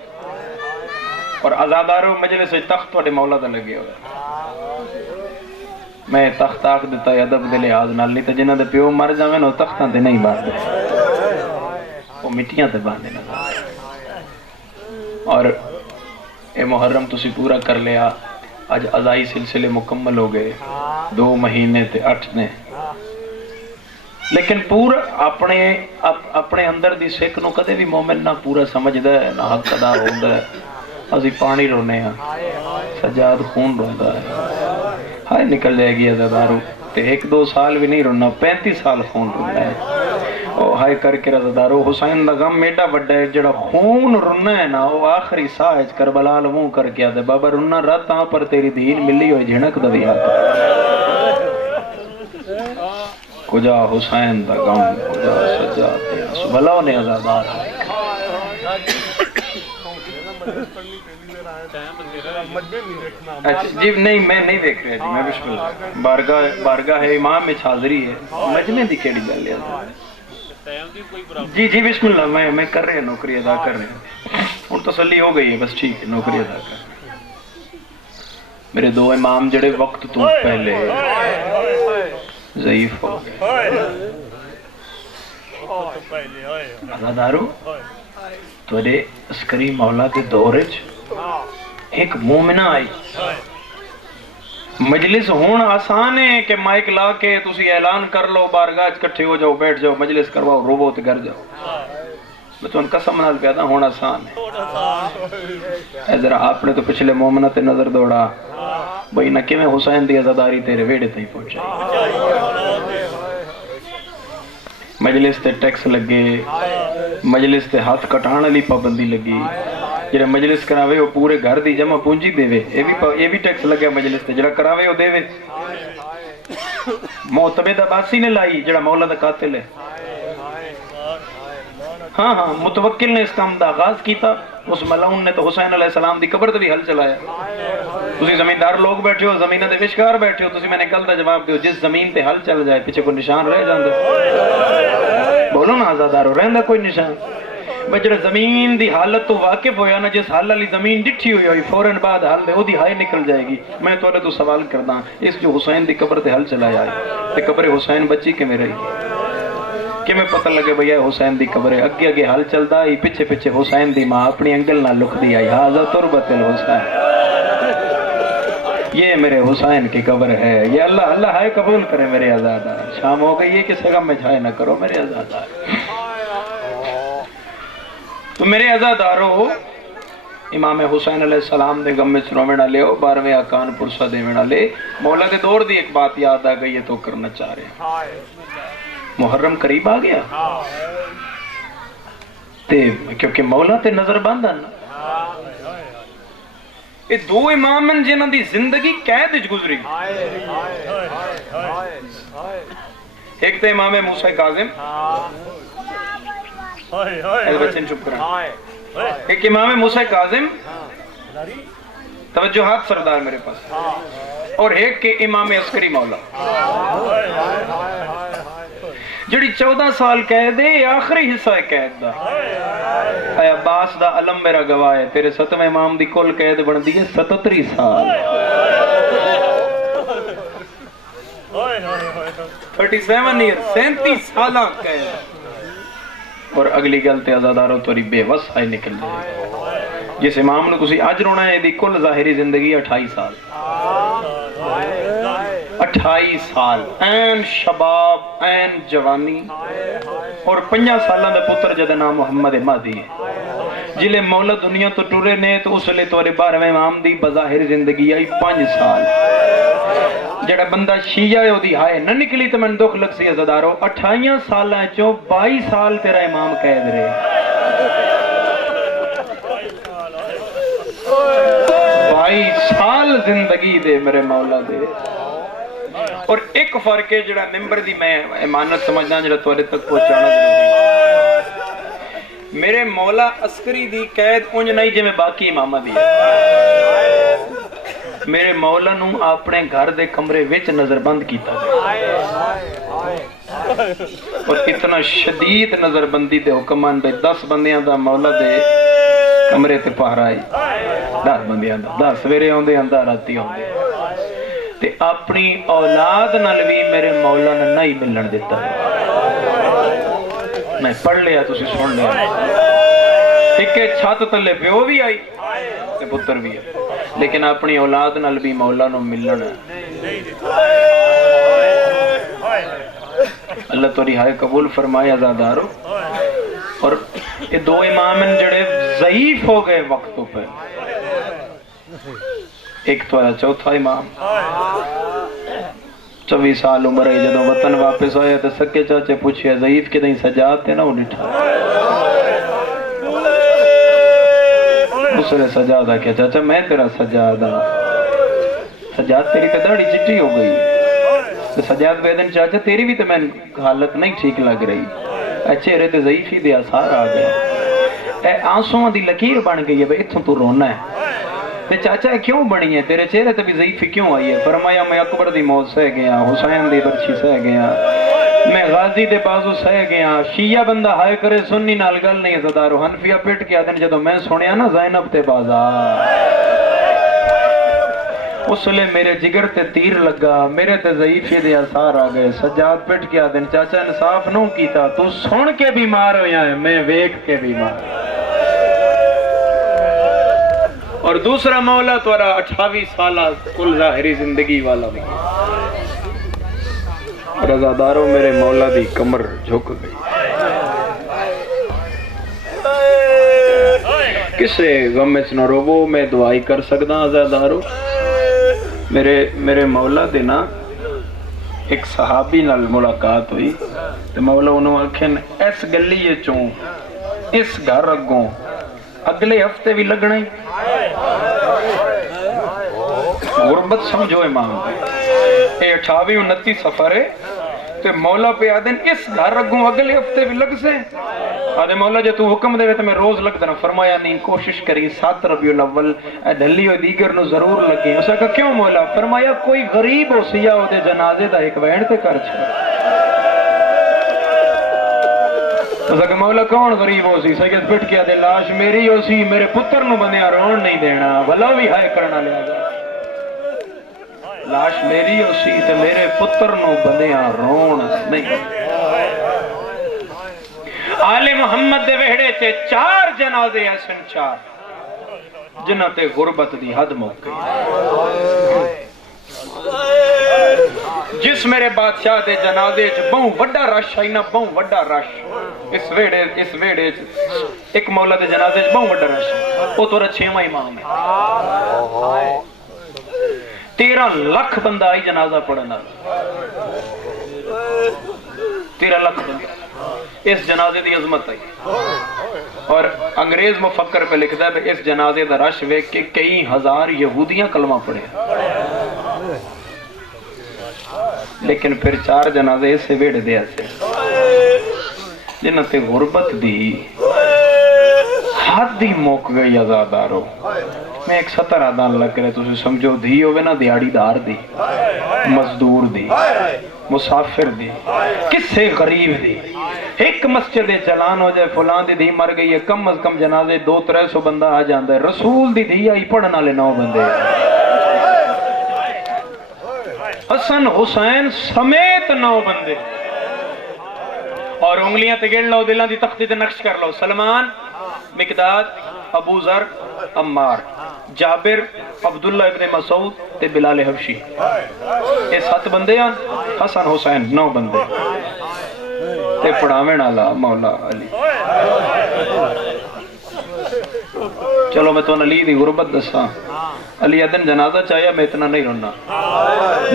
اور آزادارو مجلس تخت توڑے مولا دا لگے ہوئے۔ میں تخت آکھ دیتا ہے ادب دے لحاظ نال، نہیں تو جنہ دے پیو مر جاویں نو تختاں تے نہیں باندھے، وہ مٹیاں تے باندھے نہ۔ اور اے محرم تسی پورا کر لیا، آج ازائی سلسلے مکمل ہو گئے، 2 مہینے تے 8 نے، لیکن پورا اپنے اندر دی سکھ نو کدے بھی مومن نہ پورا سمجھدا ہے، نہ حق ادا ہوندا ہے۔ اسی پانی رونے ہیں، سجاد خون روندا ہے، ہائے نکل جائے گی عزادارو، تے 1-2 سال بھی نہیں رونا، 35 سال خون رونا ہے۔ او ہائے کر کے عزادارو، حسین دا غم ایڈا بڑا ہے، جڑا خون رونا ہے نا، وہ آخری ساہ کربلا منہ کر کے آدھے بابا رونا راتاں پر تیری دین ملی ہوئی جھنک دا بھی آتا۔ کجا حسین دا غم کجا سجاد دیا، بھلاؤ نے عزادار جی نہیں میں نہیں دیکھ رہا جی، میں بسم اللہ بارگاہ ہے امام میں حاضری ہے، مجمع دی کیڑی گل ہے جی جی بسم اللہ، میں کر رہے ہیں، نوکری ادا کر رہے ہیں، اور تسلی ہو گئی ہے، بس ٹھیک ہے، نوکری ادا کر رہے ہیں۔ میرے 2 امام جڑے وقت تو پہلے ضعیف ہو گئے، عزادارو توڑے عسکری مولا کے دورج ایک مومنہ آئی، مجلس ہون آسان ہے کہ مائک لا کے تسی اعلان کر لو، بارگاہ کٹھے ہو جاؤ، بیٹھ جاؤ، مجلس کرواؤ، روبو تے گھر جاؤ، میں تو ان قسم نال پیدا ہونا آسان ہے۔ ذرا آپ نے تو پچھلے مومنہ تے نظر دوڑا بھئی نہ کہ میں حسین دی عزاداری تیرے ویڑے تے ہی پہنچائی، مجلس تے ٹیکس لگے، مجلس تے ہاتھ کٹان علی پابندی لگی، جڑا مجلس کراوے وہ پورے گھر دی جمع پونجی دے وے، یہ بھی ٹیکس لگیا مجلس تے، جڑا کراوے وہ دے وے۔ معتمد عباسی نے لائی جڑا مولا دا قاتل ہے، ہاں ہاں متوکل نے اس کام دا آغاز کیتا، اس ملعون نے تو حسین علیہ السلام دی قبر تے بھی حل چلایا۔ تسی زمیندار لوگ بیٹھے ہو، زمینہ دے وشکار بیٹھے ہو، تسی میں نے کل دا جواب دیو، جس زمین تے حل چل جائے پیچھے کوئی نشان رہ جاندے، بولو نا آزادارو، رہندا کوئی نشان؟ بجڑا زمین دی حالت تو واقف ہویا نا، جس حال علی زمین ڈٹھی ہوئی فوراً بعد حال دے او دی ہائے نکل جائے گی۔ میں توڑے تو سوال کرداں، اس جو حسین دی قبر تے حل چلایا ہے تے قبر حسین بچی کے میں رہی، کہ میں پتہ لگے بھئی حسین دی قبر ہے، اگے اگے حل چلدا ہی، پیچھے پیچھے حسین دی ماں اپنی انگل نہ لکھ دی آئی، ہاذا تربت الحسین، یہ میرے حسین کی قبر ہے، یہ اللہ اللہ ہے، قبول کرے میرے آزادار۔ شام ہو گئی ہے، کسی غم میں چھائے نہ کرو میرے آزادار۔ تو میرے آزادارو، امام حسین علیہ السلام دے غم میں رونا لے، 12ویں آکان پرسہ دیونا لے۔ مولا دے دور دی ایک بات یاد آ گئی ہے تو کرنا چاہ رہے ہیں۔ محرم قریب آ گیا تے کیونکہ مولا تے نظر باندھا نا، یہ دو امام ہیں جنہاں دی زندگی قید وچ گزری۔ ایک تے امام موسیٰ کاظم، بچن چپ کرنا، ایک امام موسیٰ کاظم، توجہات سردار میرے پاس، اور ایک کے امام عسکری مولا، جڑی 14 سال قید ہے، آخری حصہ ہے قید دا۔ اے عباس دا علم میرا گواہ ہے، تیرے 7ویں امام دی کل قید بن دی ہے 77 سال، 37 ایئر، 37 سالہ قید۔ اور اگلی گلتے آزادارو توری بے وس آئی نکل جائے، جس امام نے تسی آج رونا ہے دی کل ظاہری زندگی 28 سال، 28 سال، این شباب، این جوانی، اور 5 سالہ میں پتر جدہ نام محمد مہدی ہے، جلے مولا دنیا تو ٹورے نے تو اس لئے توڑے 12ویں امام دی بظاہر زندگی آئی 5 سال۔ جڑا بندہ شیعہ ہے دی ہائے نہ نکلی تو میں دکھ لگ سی عزدارو، 28 سالہ چوں 22 سال تیرا امام قید رہے، 22 سال زندگی دے میرے مولا دے۔ اور ایک فرق ہے جڑا ممبر دی میں امانت سمجھنا جڑا توڑے تک پہنچانا ضروری، میرے مولا عسکری دی قید انج نہیں جے میں باقی امامہ دی ہے، میرے مولا نو اپنے گھر دے کمرے وچ نظر بند کیتا اور اتنا شدید نظر بندی دے حکمان بے 10 بندیاں دا مولا دے کمرے تے پہرا آئی، 10 بندیاں دا، 10 سویرے ہوندے اندر راتی ہوندے، تے اپنی اولاد نال بھی میرے مولا نے نہیں ملن دیتا۔ میں پڑھ لیا تسی سن لیا، ایک چھت تلے پیو بھی آئی تے پتر بھی ہے، لیکن اپنی اولاد نال بھی مولا نو ملن اللہ تو رہائے قبول فرمائے عزادارو۔ اور یہ 2 امام جڑے ضعیف ہو گئے وقتوں پہ، ایک تو ہے چوتھا امام 24 سال عمر ہے، جدو وطن واپس آیا تو سکے چاچے پوچھے ضعیف کے دیں سجاد تھے نا، انہیں ٹھا اس نے سجاد کیا چاچا میں تیرا سجاد ہوں، سجاد تیری تو داڑھی چٹی ہو گئی، تو سجاد بیدن چاچا تیری بھی تو میں حالت نہیں ٹھیک لگ رہی، اے چہرے تے ضعیفی دے آثار آ گئے، اے آنسوں دی لکیر بن گئی ہے بھئی اتھوں تو رونا ہے، تے چاچا کیوں بڑی ہے تیرے چہرے تے بھی ضعیفی کیوں آئی ہے؟ فرمایا میں اکبر دی موت سہ گیا، حسین دی برچی سہ گیا، میں غازی دے بازو سہ گیا، شیعہ بندہ ہائے کرے سنی نال گل نہیں عزدارو، حنفیہ پیٹ کے آدن جدو میں سنیا نا زینب تے بازار، اس لئے میرے جگر تے تیر لگا، میرے تے ضعیفی دے اثار آ گئے، سجاد پیٹ کے آدن چاچا انصاف نو کیتا، تو سن کے بیمار ہویا ہے، میں ویک کے بیمار، اور دوسرا مولا تورا 28 سالہ کل ظاہری زندگی والا بھی، رضاداروں میرے مولا دی کمر جھک گئی، کسے غم میں نہ روو، میں دعائی کر سکتا رضاداروں، میرے مولا دینا ایک صحابی نال ملاقات ہوئی، تو مولا انہوں آکھیں اس گلی یہ چوں اس گھر اگوں اگلے ہفتے بھی لگنا ہی، غربت سمجھو امام اے 28-29 سفر ہے، تو مولا پہ آدھیں اس گھر رگوں اگلے ہفتے بھی لگ سے، آدھے مولا جے تو حکم دے تو میں روز لگ دینا، فرمایا نہیں کوشش کری 7 ربیع الاول ڈھلی ہوئی دیگر نو ضرور لگیں، اسے کہا کیوں مولا؟ فرمایا کوئی غریب ہو سیا ہو دے جنازے دا ایک وینڈ تے کر چھے، اسے کہا مولا کون غریب ہو سی؟ سید پٹ کیا دے لاش میری ہو سی، میرے پتر نو بندیاں رون نہیں دینا، بھلا بھی ہائے کرنا لیا جا، لاش میری ہو سی تو میرے پتر نو بندیاں رون نہیں۔ آل محمد دے وہڑے تے 4 جنازے ایسن 4 جنہ تے غربت دی حد موقع جس میرے بادشاہ دے جنازے چ بہوں وڈا رش آئی نا بہوں وڈا رش اس ویڑے ایک مولا دے جنازے چ بہوں وڈا رش وہ تو 6واں امام ہے 13 لاکھ بندہ آئی جنازہ پڑھنا 13 لاکھ بندہ اس جنازے دی عظمت آئی اور انگریز مفکر پہ لکھتا ہے اس جنازے دا رش ویکھ کے کئی ہزار یہودیاں کلمہ پڑھے لیکن پھر 4 جنازے اسے ویڑ دیا سے جنہاں تے غربت دی حد دی موک گئی آزادارو میں ایک 17 آدان لگ رہے تو سمجھو دھی ہوئے نا دیاڑی دار دی مزدور دی مسافر دی کسے غریب دی ایک مسجد چلان ہو جائے فلان دی دھی مر گئی ہے کم از کم جنازے 200-300 بندہ آ جاندہ ہے رسول دی دھی آئی پڑھنا لے 9 بندے حسن حسین سمیت 9 بندے اور انگلیاں تگڑ لو دلان دی تختی تے نقش کر لو سلمان مقداد ابو ذر عمار جابر عبداللہ ابن مسعود تے بلال حبشی یہ 7 بندے ہیں حسن حسین 9 بندے تے پڑھاویں والا مولا علی چلو میں تو علی دی غربت دساں علی ادن جنازہ چاہیا میں اتنا نہیں رونا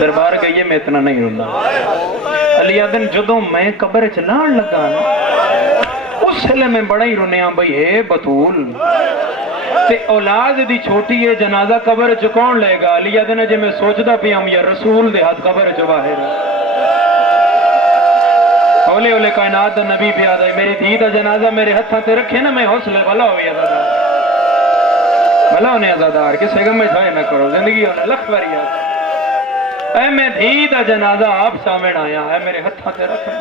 دربار گئیے میں اتنا نہیں رونا علی ادن جدوں میں قبر چلان لگا نا اس حلے میں بڑا ہی رونے ہاں بھئی اے بطول تے اولاد دی چھوٹی ہے جنازہ قبر چکون لے گا علی ادن جے میں سوچدا پیام یا رسول دے ہاتھ قبر چ باہر اولے اولے کائنات دا نبی پیاد ہے میری دھی دا جنازہ میرے ہتھاں تے رکھے نا میں حوصلے والا ہوئی عزادار بھلا ہونے عزادار کسے غم میں جھائے نہ کرو زندگی ہونے لکھ وریات اے میں دھی دا جنازہ آپ سامن آیا ہے میرے ہتھاں تے رکھنا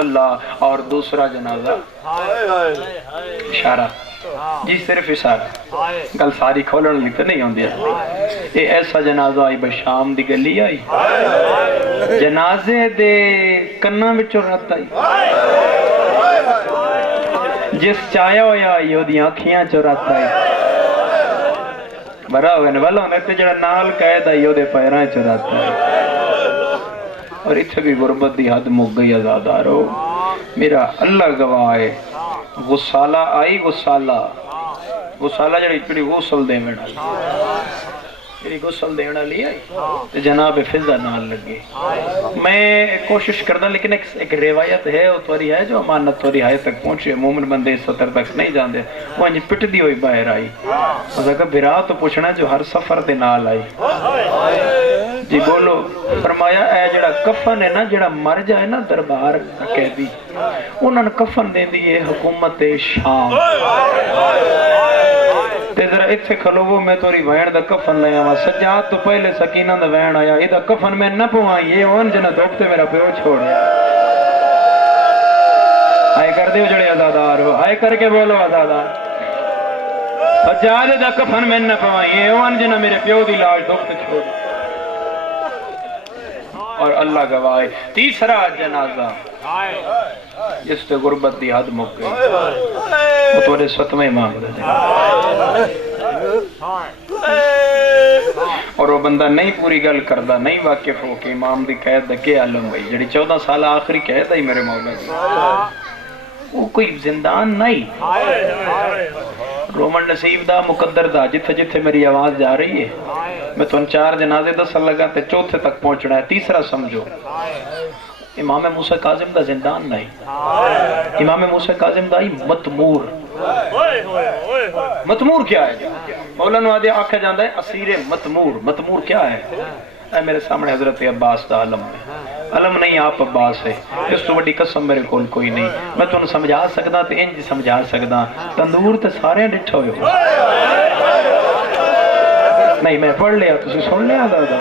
اللہ اور دوسرا جنازہ اشارہ جی صرف اشارہ گل ساری کھولن لی تو نہیں ہوندی اے ایسا جنازہ آئی بشام دی گلی آئی جنازے دے کناں وچوں رات آئی جس چایا ہویا آئی ہو دیاں کھیاں چو رات آئی برا ہوئے والا ہونے تے جڑا نال قید آئی ہو دے پیراں چو رات آئی اور اتھے بھی غربت دی حد مک گئی آزادارو میرا اللہ گواہ ہے غسالہ آئی غسالہ جڑی پڑی غسل دے میں ڈالی میری غسل دینا لی آئی تو جناب فضا نال لگے میں کوشش کرنا لیکن ایک روایت ہے وہ توری ہے جو امانت توری آئے تک پہنچے مومن بندے سطر تک نہیں جاندے وہ انجی پٹ دی ہوئی باہر آئی اس نے کہا بھرا تو پوچھنا جو ہر سفر دے نال آئی جی بولو فرمایا اے جڑا کفن ہے نا جڑا مر جائے نا دربار قیدی انہوں نے کفن دیں دی ہے حکومت شام تے ذرا اتھے کھلوو میں توری وین دا کفن لے آواں سجاد تو پہلے سکینہ دا وین آیا ادھا کفن میں نہ پوائیں یہ اون جنہ دھوپتے میرا پیو چھوڑیا آئے کر دیو جڑے عزادار ہو آئے کر کے بولو عزادار سجاد دا کفن میں نہ پوائیں یہ اون جنہ میرے پیو دی لاش دھوپتے چھوڑیا اور اللہ گواہ تیسرا جنازہ جس تے غربت دی حد مک گئی وہ توڑے 7ویں امام دا اور وہ بندہ نہیں پوری گل کردہ نہیں واقف ہو کہ امام دی قید دا کے عالم ہوئی جڑی 14 سال آخری قید آئی میرے مولا دی وہ کوئی زندان نہیں رومن نصیب دا مقدر دا جتھے جتھے میری آواز جا رہی ہے میں تو ان 4 جنازے 10 لگا تے چوتھے تک پہنچنا ہے تیسرا سمجھو امام موسیٰ کاظم دا زندان نہیں امام موسیٰ کاظم دا ہی متمور متمور کیا ہے مولانا آدھے آکھا جاندہ ہے اسیر متمور کیا ہے اے میرے سامنے حضرت عباس دا علم ہے علم نہیں آپ عباس ہے اس تو بڑی قسم میرے کول کوئی نہیں میں تو انہیں سمجھا سکدا تے انج سمجھا سکدا تندور تے سارے ڈٹھا ہوئے ہو نہیں میں پڑھ لیا تسی سن لیا دادا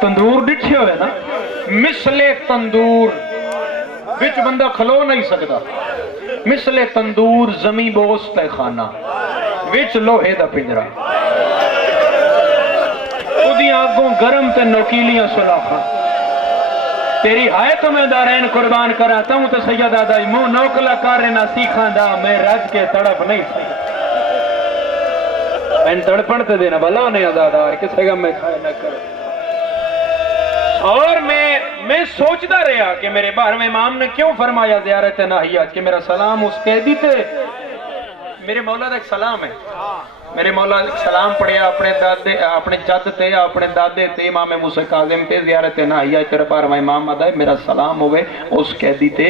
تندور ڈٹھے ہوئے نا مثل تندور وچ بندہ کھلو نہیں سکدا مثل تندور زمین بوست خانہ وچ لوہے دا پنجرا اودی آگوں گرم تے نوکیلیاں سلاخاں تیری ہائے تو میں دارین قربان کراتا ہوں تو سید آدھائی منہ نوکلا کارنا سیکھاں دا میں رج کے تڑپ نہیں سکتا میں تڑپن تے دینا بھلا نہیں آدھار کسے گا میں کھائے نہ کر اور میں سوچتا رہا کہ میرے بارے میں امام نے کیوں فرمایا زیارت ناحیات کہ میرا سلام اس قیدی تے میرے مولا دا ایک سلام ہے میرے مولا ایک سلام پڑھیا اپنے جد تے اپنے دادے تے امام موسیٰ کاظم تے زیارت ناحیات تیرے بارے میں امام آدھا ہے میرا سلام ہوئے اس قیدی تے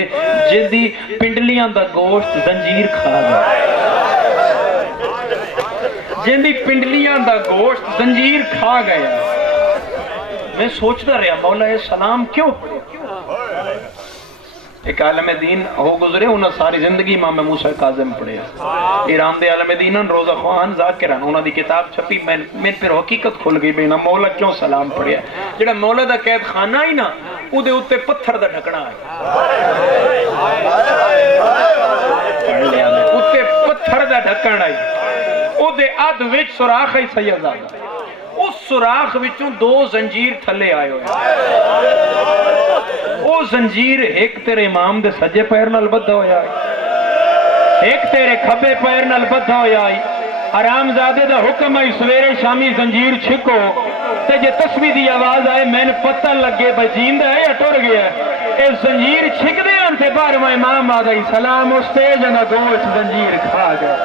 جدی پنڈلیاں دا گوشت زنجیر کھا گیا جدی پنڈلیاں دا گوشت زنجیر کھا گیا میں سوچتا رہا مولا یہ سلام کیوں ایک عالم دین ہو گزرے انہوں ساری زندگی امام موسیٰ کاظم پڑھے ایران دے عالم دین روزہ خوان ذاکران انہوں دی کتاب چھپی میں پھر حقیقت کھل گئی بینا مولا کیوں سلام پڑھے جڑا مولا دا قید خانہ ہی نا او دے اتے پتھر دا ڈھکنا ہے اتے پتھر دا ڈھکنا ہے او دے اد وچ سوراخ ہے سیدزادہ اس سوراخ وچوں دو زنجیر تھلے آئے ہوئے او زنجیر ایک تیرے امام دے سجے پیر نال بدھا ہویا ہے ایک تیرے کھبے پیر نال بدھا ہویا ہے حرام زادے دا حکم ہے سویرے شامی زنجیر چھکو تے جے تسبیح دی آواز آئے میں نے پتہ لگے بجیندہ ہے یا ٹر گیا ہے اے زنجیر چھک دے ان سے بار میں امام آدھائی سلام اس تیج نہ گوچ زنجیر کھا گئے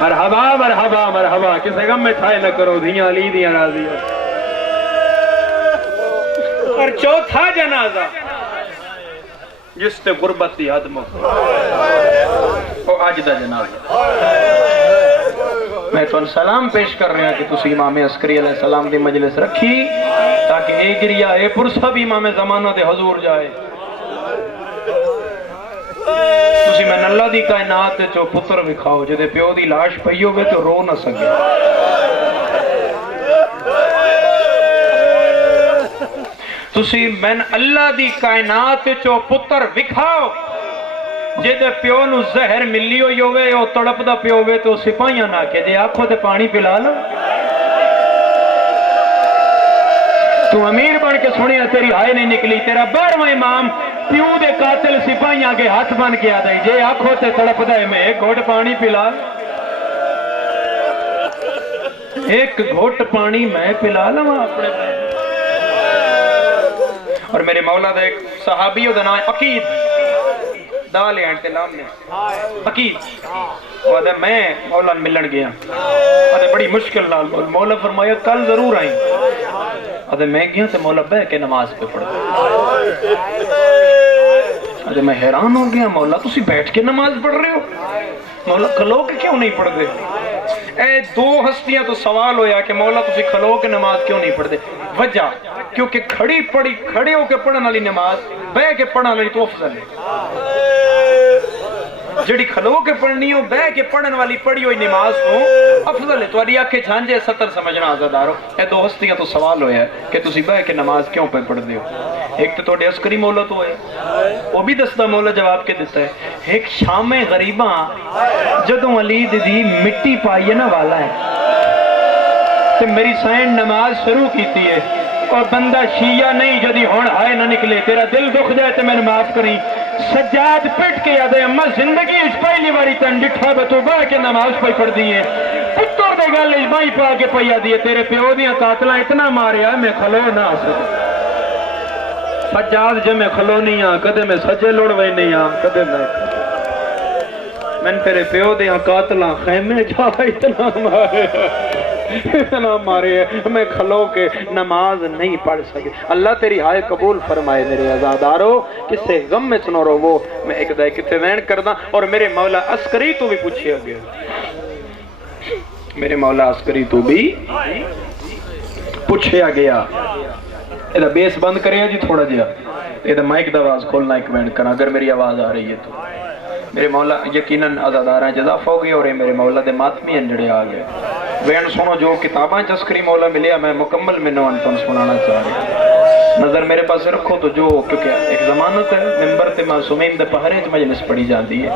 مرحبا مرحبا مرحبا کسے غم میں ٹھائے نہ کرو دھیاں علی دیاں راضی اور چوتھا جنازہ جس تے غربت دی حد مکو وہ آج دا جنازہ میں تو سلام پیش کر رہا کہ تسی امام عسکری علیہ السلام دی مجلس رکھی تاکہ اے گریا اے پرسہ بھی امام زمانہ دے حضور جائے تسی میں اللہ دی کائنات چو پتر بکھاؤ جدے پیو دی لاش پئیو گے تو رو نہ سکے تسی میں اللہ دی کائنات چو پتر بکھاؤ جدے پیو نو زہر ملی ہوئی ہوئے او تڑپ دا پیو ہوئے تو سپاہیاں نہ کہ جے آنکھوں تے پانی پلا لو تو امیر بن کے سنیا تیری ہائے نہیں نکلی تیرا بارواں امام پیو دے قاتل سپاہیاں کے ہاتھ بن کے آدھائی جے آنکھوں تے تڑپ دے میں ایک گھوٹ پانی پلا ایک گھوٹ پانی میں پلا لوں اپنے اور میرے مولا دے ایک صحابی دا نام عقید دال اینٹے لام نے عقید وہ دے میں مولا ملن گیا وہ بڑی مشکل نال مولا فرمایا کل ضرور آئیں وہ میں گیا تے مولا بہ کے نماز پہ پڑھ گیا میں حیران ہو گیا مولا تسی بیٹھ کے نماز پڑھ رہے ہو مولا کھلو کے کیوں نہیں پڑھ دے اے دو ہستیاں تو سوال ہویا کہ مولا تسی کھلو کے نماز کیوں نہیں پڑھ دے وجہ کیونکہ کھڑے ہو کے پڑھن والی نماز بہ کے پڑھن والی تو افضل ہے جڑی کھلو کے پڑھنی ہو بہ کے پڑھن والی پڑھی ہوئی نماز تو افضل ہے تو اڈی آنکھیں جھانجے ستر سمجھنا آزادارو اے دو ہستیاں تو سوال ہویا ہے کہ تسی بہ کے نماز کیوں پہ پڑھ دے ہو ایک تو توڑے عسکری مولا تو ہے وہ بھی دستہ مولا جواب کے دیتا ہے ایک شام غریباں جدوں علی دی مٹی پائیے نہ والا ہے تو میری سائن نماز شروع کیتی ہے اور بندہ شیعہ نہیں جدی ہون ہائے نہ نکلے تیرا دل دکھ جائے تو میں نے معاف کریں سجاد پٹ کے یاد ہے اماں زندگی اس پہلی باری تن ڈٹھا بتوبہ کے نماز پہ پڑھ دیئے پتر دے گل اس بائی پا کے پہیا دیئے تیرے پیو دیاں قاتلہ اتنا ماریا میں کھلو نہ آسکتا سجاد جے میں کھلو نہیں آن کدے میں سجے لوڑ وے نہیں آن کدے میں تیرے پیو دیاں قاتلہ خیمے جا اتنا مارے میں کھلو کے نماز نہیں پڑھ سکے اللہ تیری ہائے قبول فرمائے میرے عزادارو کسے غم میں سنو رو وہ میں ایک دائے کتے وین کردہ اور میرے مولا عسکری تو بھی پوچھے گیا میرے مولا عسکری تو بھی پوچھے گیا ایدہ بیس بند کریں جی تھوڑا جیا ایدہ مائک دا آواز کھولنا ایک وین کرنا اگر میری آواز آ رہی ہے تو میرے مولا یقیناً عزادارہ جزاف ہو گئی اور میرے مولا دے ماتمی انجڑے آ گئے وین سنو جو کتاباں چسکری مولا ملیا میں مکمل میں نوان تن سنانا چاہ رہا نظر میرے پاس رکھو تو جو کیونکہ ایک ضمانت ہے ممبر تے معصومین دے پہرے مجلس پڑھی جاتی ہے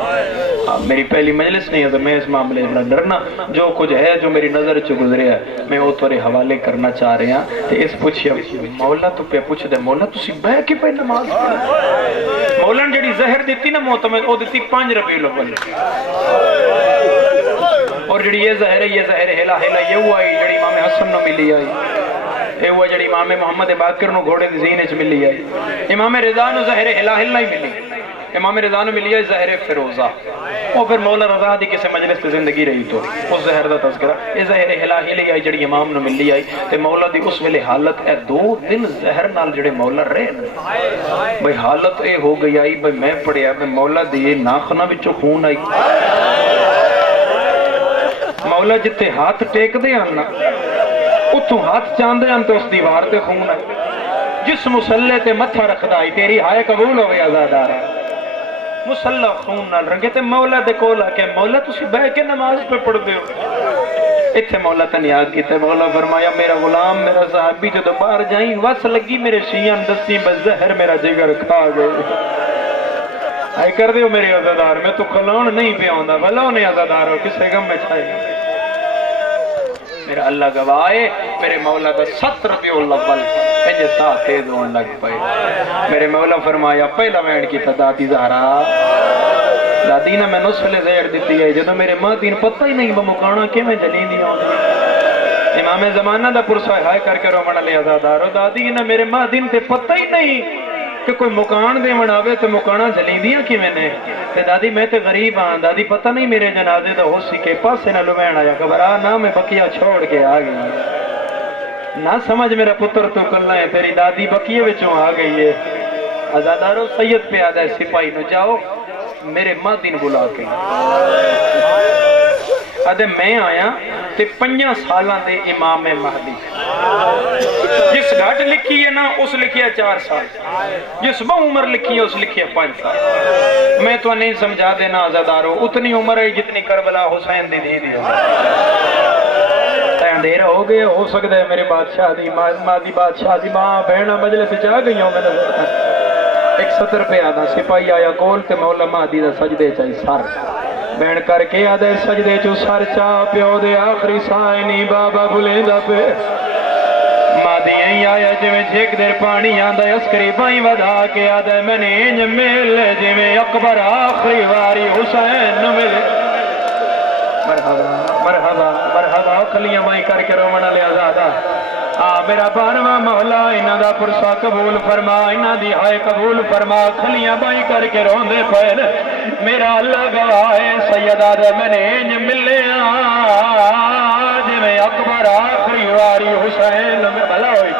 میری پہلی مجلس نہیں ہے تو میں اس معاملے میں ڈرنا جو کچھ ہے جو میری نظر چ گزرے ہے میں وہ تورے حوالے کرنا چاہ رہے ہیں تو اس پوچھیا مولا تو پہ پوچھ دے مولا تسی بہ کے پہ نماز پڑھ مولا نے جڑی زہر دیتی نا موت میں وہ دیتی 5 ربیع الاول اور جڑی یہ زہر ہے ہلا یہ ہوا جڑی امام حسن نو ملی آئی اے وہ جڑی امام محمد باقر نو گھوڑے دی زین وچ ملی ہے، امام رضا نو زہر ہلاہل نہیں ملی، امام رضا نو ملی ہے زہر فیروزہ، وہ پھر مولا رضا دی کسے مجلس تے زندگی رہی تو اس زہر دا تذکرہ، یہ زہر ہلاہل ہے جڑی امام نو ملی ہے تے مولا دی اس ویلے حالت اے 2 دن زہر نال جڑے مولا رہے بھئی حالت اے ہو گئی آئی بھئی میں پڑھیا بھئی مولا دی ناخنا وچوں خون آئی، مولا جتے ہاتھ ٹیک دے آنا اتوں ہاتھ چاندے آن تو اس دیوار تے خون آئی، جس مسلح تے متھا رکھ دائی تیری ہائے قبول ہوئے آزادارہ، مسلح خون نال رنگے تے مولا دے کولا کہ مولا تسی بہ کے نماز پہ پڑھ دے ہو، اتھے مولا تنیاد کی تے مولا فرمایا میرا غلام میرا صحابی جو باہر جائیں وس لگی میرے شیعان دستی بزہر میرا جگر کھا گئے، آئی کر دیو میرے عزادار میں تو کلون نہیں پہ آؤں دا بھلا انہیں عزادار ہو کسے غم میں چھائے میرا اللہ گواہے میرے مولا دا 7 ربیع الاول پہنجے ساتھ تیز ہون لگ پائے، میرے مولا فرمایا پہلا وینڈ کی تھا دادی زہرا، دادی نے میں نسلے زہر دیتی ہے جدو میرے ماں دین پتہ ہی نہیں بمکانا کہ میں جلی نہیں آؤں، امام زمانہ دا پرسا ہائے کر کے رومن علی عزادارو، دادی نے میرے ماں دین تے پتہ ہی نہیں کہ کوئی مکان دے مناوے تو مکانہ جلی دیا کی میں نے، تے دادی میں تے غریب آن، دادی پتہ نہیں میرے جنازے دا ہو سی کے پاسے نہ لوین آیا گھبرا نہ میں بقیہ چھوڑ کے آگئی، نہ سمجھ میرا پتر تو کلنا ہے تیری دادی بقیہ وچوں آگئی ہے، عزادارو سید پہ آدھا ہے سپاہی نو جاؤ میرے ماں دین بلا کے آدھے میں آیا تے 5 سالاں دے امام مہدی، جس گھٹ لکھی ہے نا اس لکھی ہے 4 سال، جس بہ عمر لکھی ہے اس لکھی ہے 5 سال، میں تو نہیں سمجھا دینا عزادارو اتنی عمر ہے جتنی کربلا حسین دی دی اندھیرا ہو گیا ہو سکتا ہے میرے بادشاہ دی مادی بادشاہ دی ماں بہنہ مجلس چاہ گئی ہوں میں نظر ایک 70 پہ آدھا سپاہی آیا کول تے مولا مہدی دا سجدے چاہی سر بین کر کے آدھے سجدے چو سر چاہ پیو دے آخری سائنی بابا بھولیں دا پہ مہدی یہیں آیا جو میں جھیک دیر پانی آدھا اسکری بائیں ودا کے آدھے میں نے انج ملے جو میں اکبر آخری واری حسین ملے مرحبا مرحبا مرحبا کھلیاں مائیں کر کے رومنہ لے آزادہ میرا بارواں مولا انہ دا پرسا قبول فرما انہ دی ہائے قبول فرما کھلیاں بائی کر کے روندے پہل میرا اللہ گواہ سیدہ دے میں نے انج ملے آج میں اکبر آخری واری حسین میں بھلا ہوئی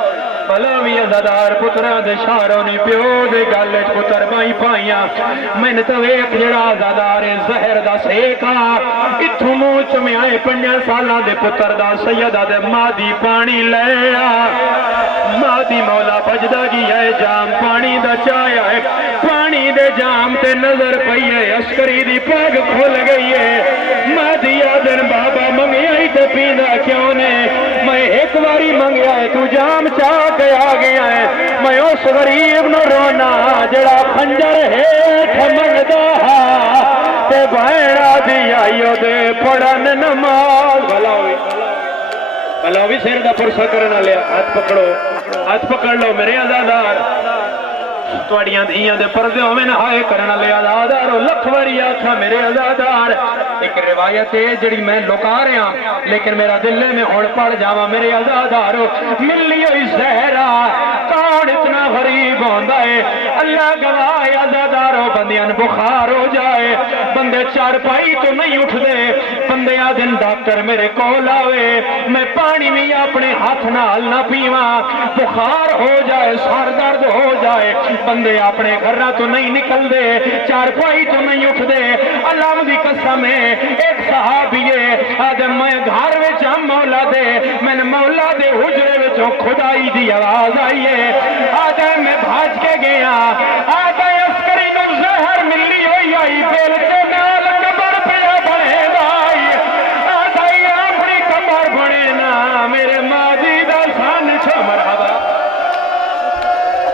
بھلا بھی عزادار پترہ دے شاروں نے پیو دے گالج پتر بائی پائیاں میں نے تو ایک جڑا عزادار زہر دا سیکا اتھو منہ چمیائے 5 سالہ دے پتر دا سیدہ دے مادی پانی لے مادی مولا بجدہ گی ہے جام پانی دا چایا ہے پانی دے جام تے نظر پئی ہے عسکری دی پاگ کھول گئی ہے مادی آدن بابا منگیائی تے پینا کیوں نے میں ایک واری منگیا ہے تو جام چاہ کے آ گیا ہے میں اس غریب نو رونا جڑا خنجر ہے تھمن دا تے بھائرہ دی آئیو دے پڑھن نماز بھلا بھی سیر دا پرسا کرنا لیا ہاتھ پکڑ لو میرے عزادار توڑیاں دھیاں دے پردے ہوں میں نہائے کرنا لیا عزادار لکھ واری آکھا میرے عزادار ایک روایت ہے جڑی میں لکا رہا لیکن میرا دل میں ہوڑ پڑ جاوا میرے عزادار ملی ہوئی زہرہ کون اتنا غریب ہوندہ ہے اللہ گواہ عزادارو بندیاں بخار ہو جائے بندے چار پائی تو نہیں اٹھ دے بندے آدھن ڈاکٹر میرے کول آوے میں پانی میں اپنے ہاتھ نال نہ پیواں بخار ہو جائے سر درد ہو جائے بندے اپنے گھرہ تو نہیں نکل دے چار پائی تو نہیں اٹھ دے اللہ دی قسم ہے ایک صحابی ہے آدم میں گھر وچ ہم مولا دے میں نے مولا دے حجرے وچوں خدائی دی آواز آئی ہے آدم میں بھاج کے گیا آدم اسکری کو زہر ملی ہوئی آئی بیل کے نال قبر پہ بڑھے گائی آدم اپنی قبر بڑھے نا میرے مادی دا سان چھو مرحبا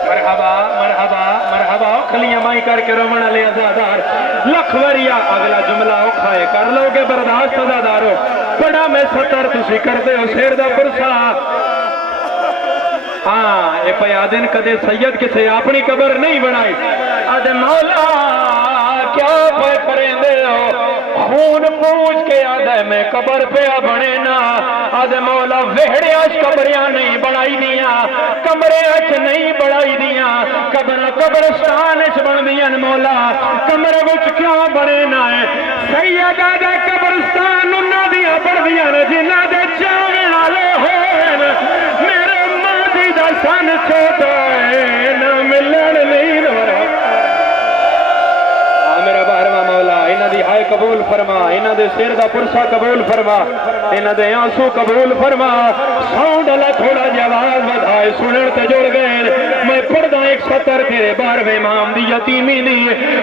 مرحبا مرحبا مرحبا کھلیاں مائی کر کے رومن علی عزادار لکھ وریا اگلا جملہ اکھائے کر لو گے برداشت عزادارو بڑا میں 70 تسی کر دے ہو سیر دا پرسا ہاں اے پیادن کدے سید کسے اپنی قبر نہیں بنائی آدھے مولا کیا پہ پریندے ہو خون پوچھ کے آدھے میں قبر پہ بنے نا آدھے مولا وہڑے آج قبریاں نہیں بنائی دیا دیاں کمرے اچ نہیں بڑھائی دیاں قبرستان اچ بن دیاں مولا کمرے وچ کیوں بنے نہ ہے سیدہ دا قبرستان انہاں دیاں بن دیاں جنہاں دے جانے والے ہوئے میرے ماضی دا سن چھوٹا ہے نہ ملن نہیں نورا میرا بارواں مولا انہاں دی ہائے قبول فرما انہاں دے سر دا پرسا قبول فرما انہاں دے آنسو قبول فرما ساؤنڈ اللہ تھوڑا جی آواز بدھائے سنن تے جڑ گئے میں پڑھدا ایک سطر تیرے 12ویں امام دی یتیمی دی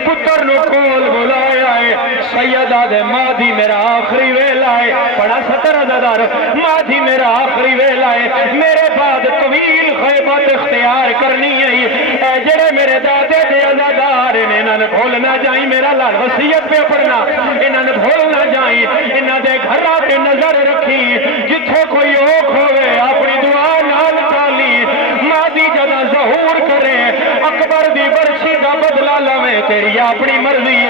پتر نو کول بلایا ہے سیدہ دے مادی میرا آخری ویلا ہے پڑھا سطر عزادار مادی میرا آخری ویلا ہے میرے بعد طویل خیبت اختیار کرنی ہے اے جڑے میرے دادے دے عزادار انہاں نے بھول نہ جائیں میرا لال وصیت پہ پڑھنا انہاں نے بھول نہ جائیں انہاں دے گھراں تے نظر رکھی جتھے کوئی اوکھ ہوئے اپنی دعا نال ٹالی مادی جدا ظہور کرے اکبر دی برچی دا بدلہ لوے تیری اپنی مرضی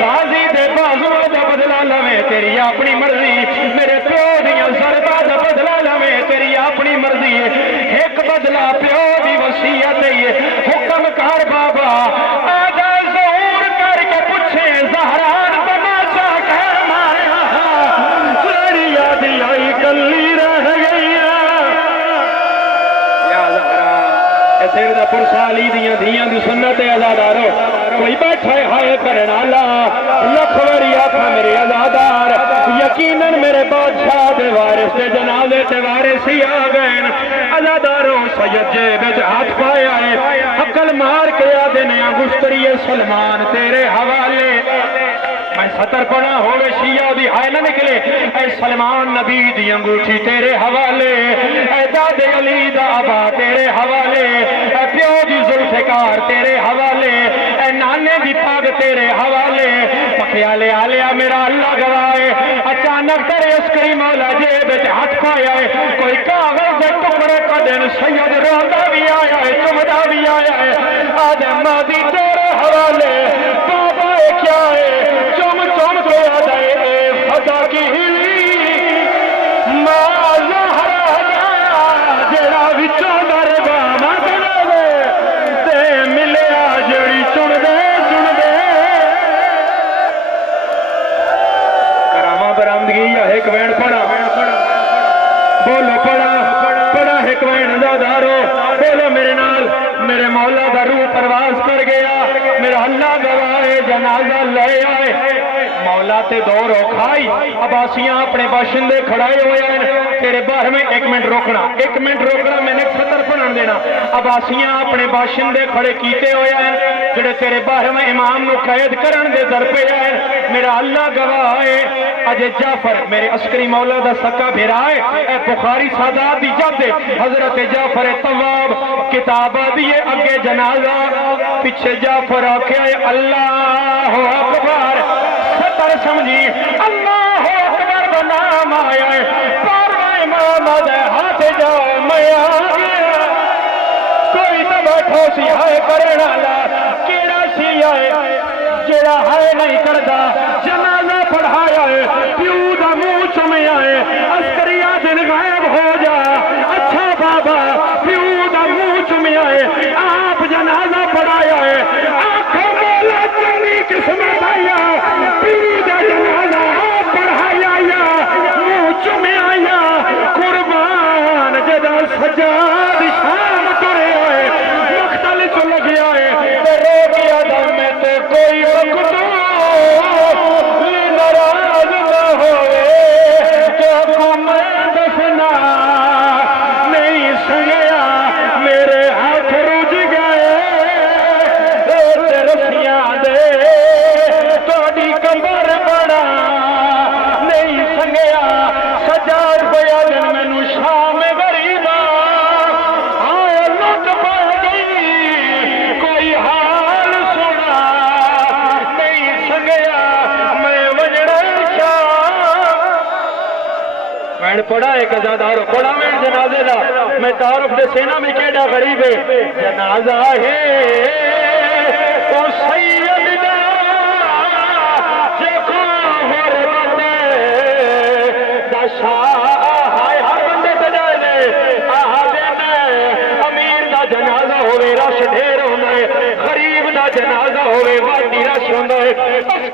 غازی دے بازو دا بدلہ لوے تیری اپنی مرضی میرے پیو دیاں ضرباں دا بدلہ لوے تیری اپنی مرضی ایک بدلہ پیو دی وصیت ہے حکم کر بابا آجا ظہور کر کے پوچھے زہران تماشا کہہ مارا تیری یادی آئی کلی رہ گئی یا زہرا اے سیر دا پرسا علی دیاں دیاں دی سنت عزادارو کوئی بیٹھا ہے ہائے کرنا لکھ وری آکھا میرے عزادار یقیناً میرے بادشاہ دے وارث دے جنازے تے وارثی آ گئے عزادارو سید جیب وچ ہاتھ پایا ہے عقل مار کے آدھے نے گشتری سلمان تیرے حوالے میں سطر پڑھا ہوئے شیعہ دی ہائے نہ نکلے اے سلمان نبی دی انگوٹھی تیرے حوالے اے داد علی دا ابا تیرے حوالے اے پیو دی ذوالفقار تیرے حوالے اے نانے دی پاگ تیرے حوالے پکیالے آلیا میرا اللہ گوائے اچانک تیرے عسکری مولا جیب وچ ہاتھ پایا ہے کوئی کاغذ دے ٹکڑے کڈن سید روندہ بھی آیا ہے چمدا بھی آیا ہے آج مادی تیرے حوالے بابا کیا ہے خدا کی ہلی ماں زہرا جڑا وچوں دربا مدلے تے ملیا جڑی چن دے کرامہ برآمدگی یا ایک وین پڑا بولو پڑا ایک وین زادارو بولو میرے نال میرے مولا دا روح پرواز کر گیا میرا اللہ گواہ جنازہ لے آئے مولا تے دور کھائی عباسیاں اپنے باشندے کھڑائے ہوئے ہیں تیرے بارے میں ایک منٹ روکنا میں نے سطر پڑھن دینا عباسیاں اپنے باشندے کھڑے کیتے ہوئے ہیں جڑے تیرے بارے میں امام نو قید کرن دے در پہ ہیں میرا اللہ گواہ ہے اجے جعفر میرے عسکری مولا دا سکا بھیرائے اے بخاری سادات دی جد حضرت جعفر طواب کتاب دیئے اگے جنازہ پیچھے جعفر آکھے اللہ اکبر سطر سمجھی اللہ اکبر کا نام آیا ہے پاروائے محمد ہاتھ جائے میں آگیا کوئی نہ بیٹھو سی ہائے کرنا لا کیڑا سی آئے جڑا ہائے نہیں کردہ جنازہ پڑھایا ہے پیو دا منہ چمے آئے عسکریہ دن غائب ہو جا اچھا بابا پیو دا منہ چمے آئے آپ جنازہ پڑھایا ہے آنکھوں مولا چلی قسمت آیا پیو دا جنازہ آپ پڑھایا یا منہ چمے آیا قربان جدا سجاد شام کرے آئے مختل چو لگے آئے رو گیا دم میں تے کوئی وقت ناراض نہ ہوئے کیا کم دفنا نہیں سنیا میرے ہاتھ رج گئے رسیاں دے توڑی کمر بڑا نہیں سنیا سجاد بیا دن میں نو شام غریبا آئے لٹ پہ گئی کوئی حال سنا نہیں سنیا میں وجڑا میں پڑھا ایک ازادارو پڑھا میں جنازے دا میں تعارف دے سینا میں کیڑا غریب ہے جنازہ ہے او سید دا جکو حرمت دا شاہ ہائے ہر بندے تے جائے نے آہدے نے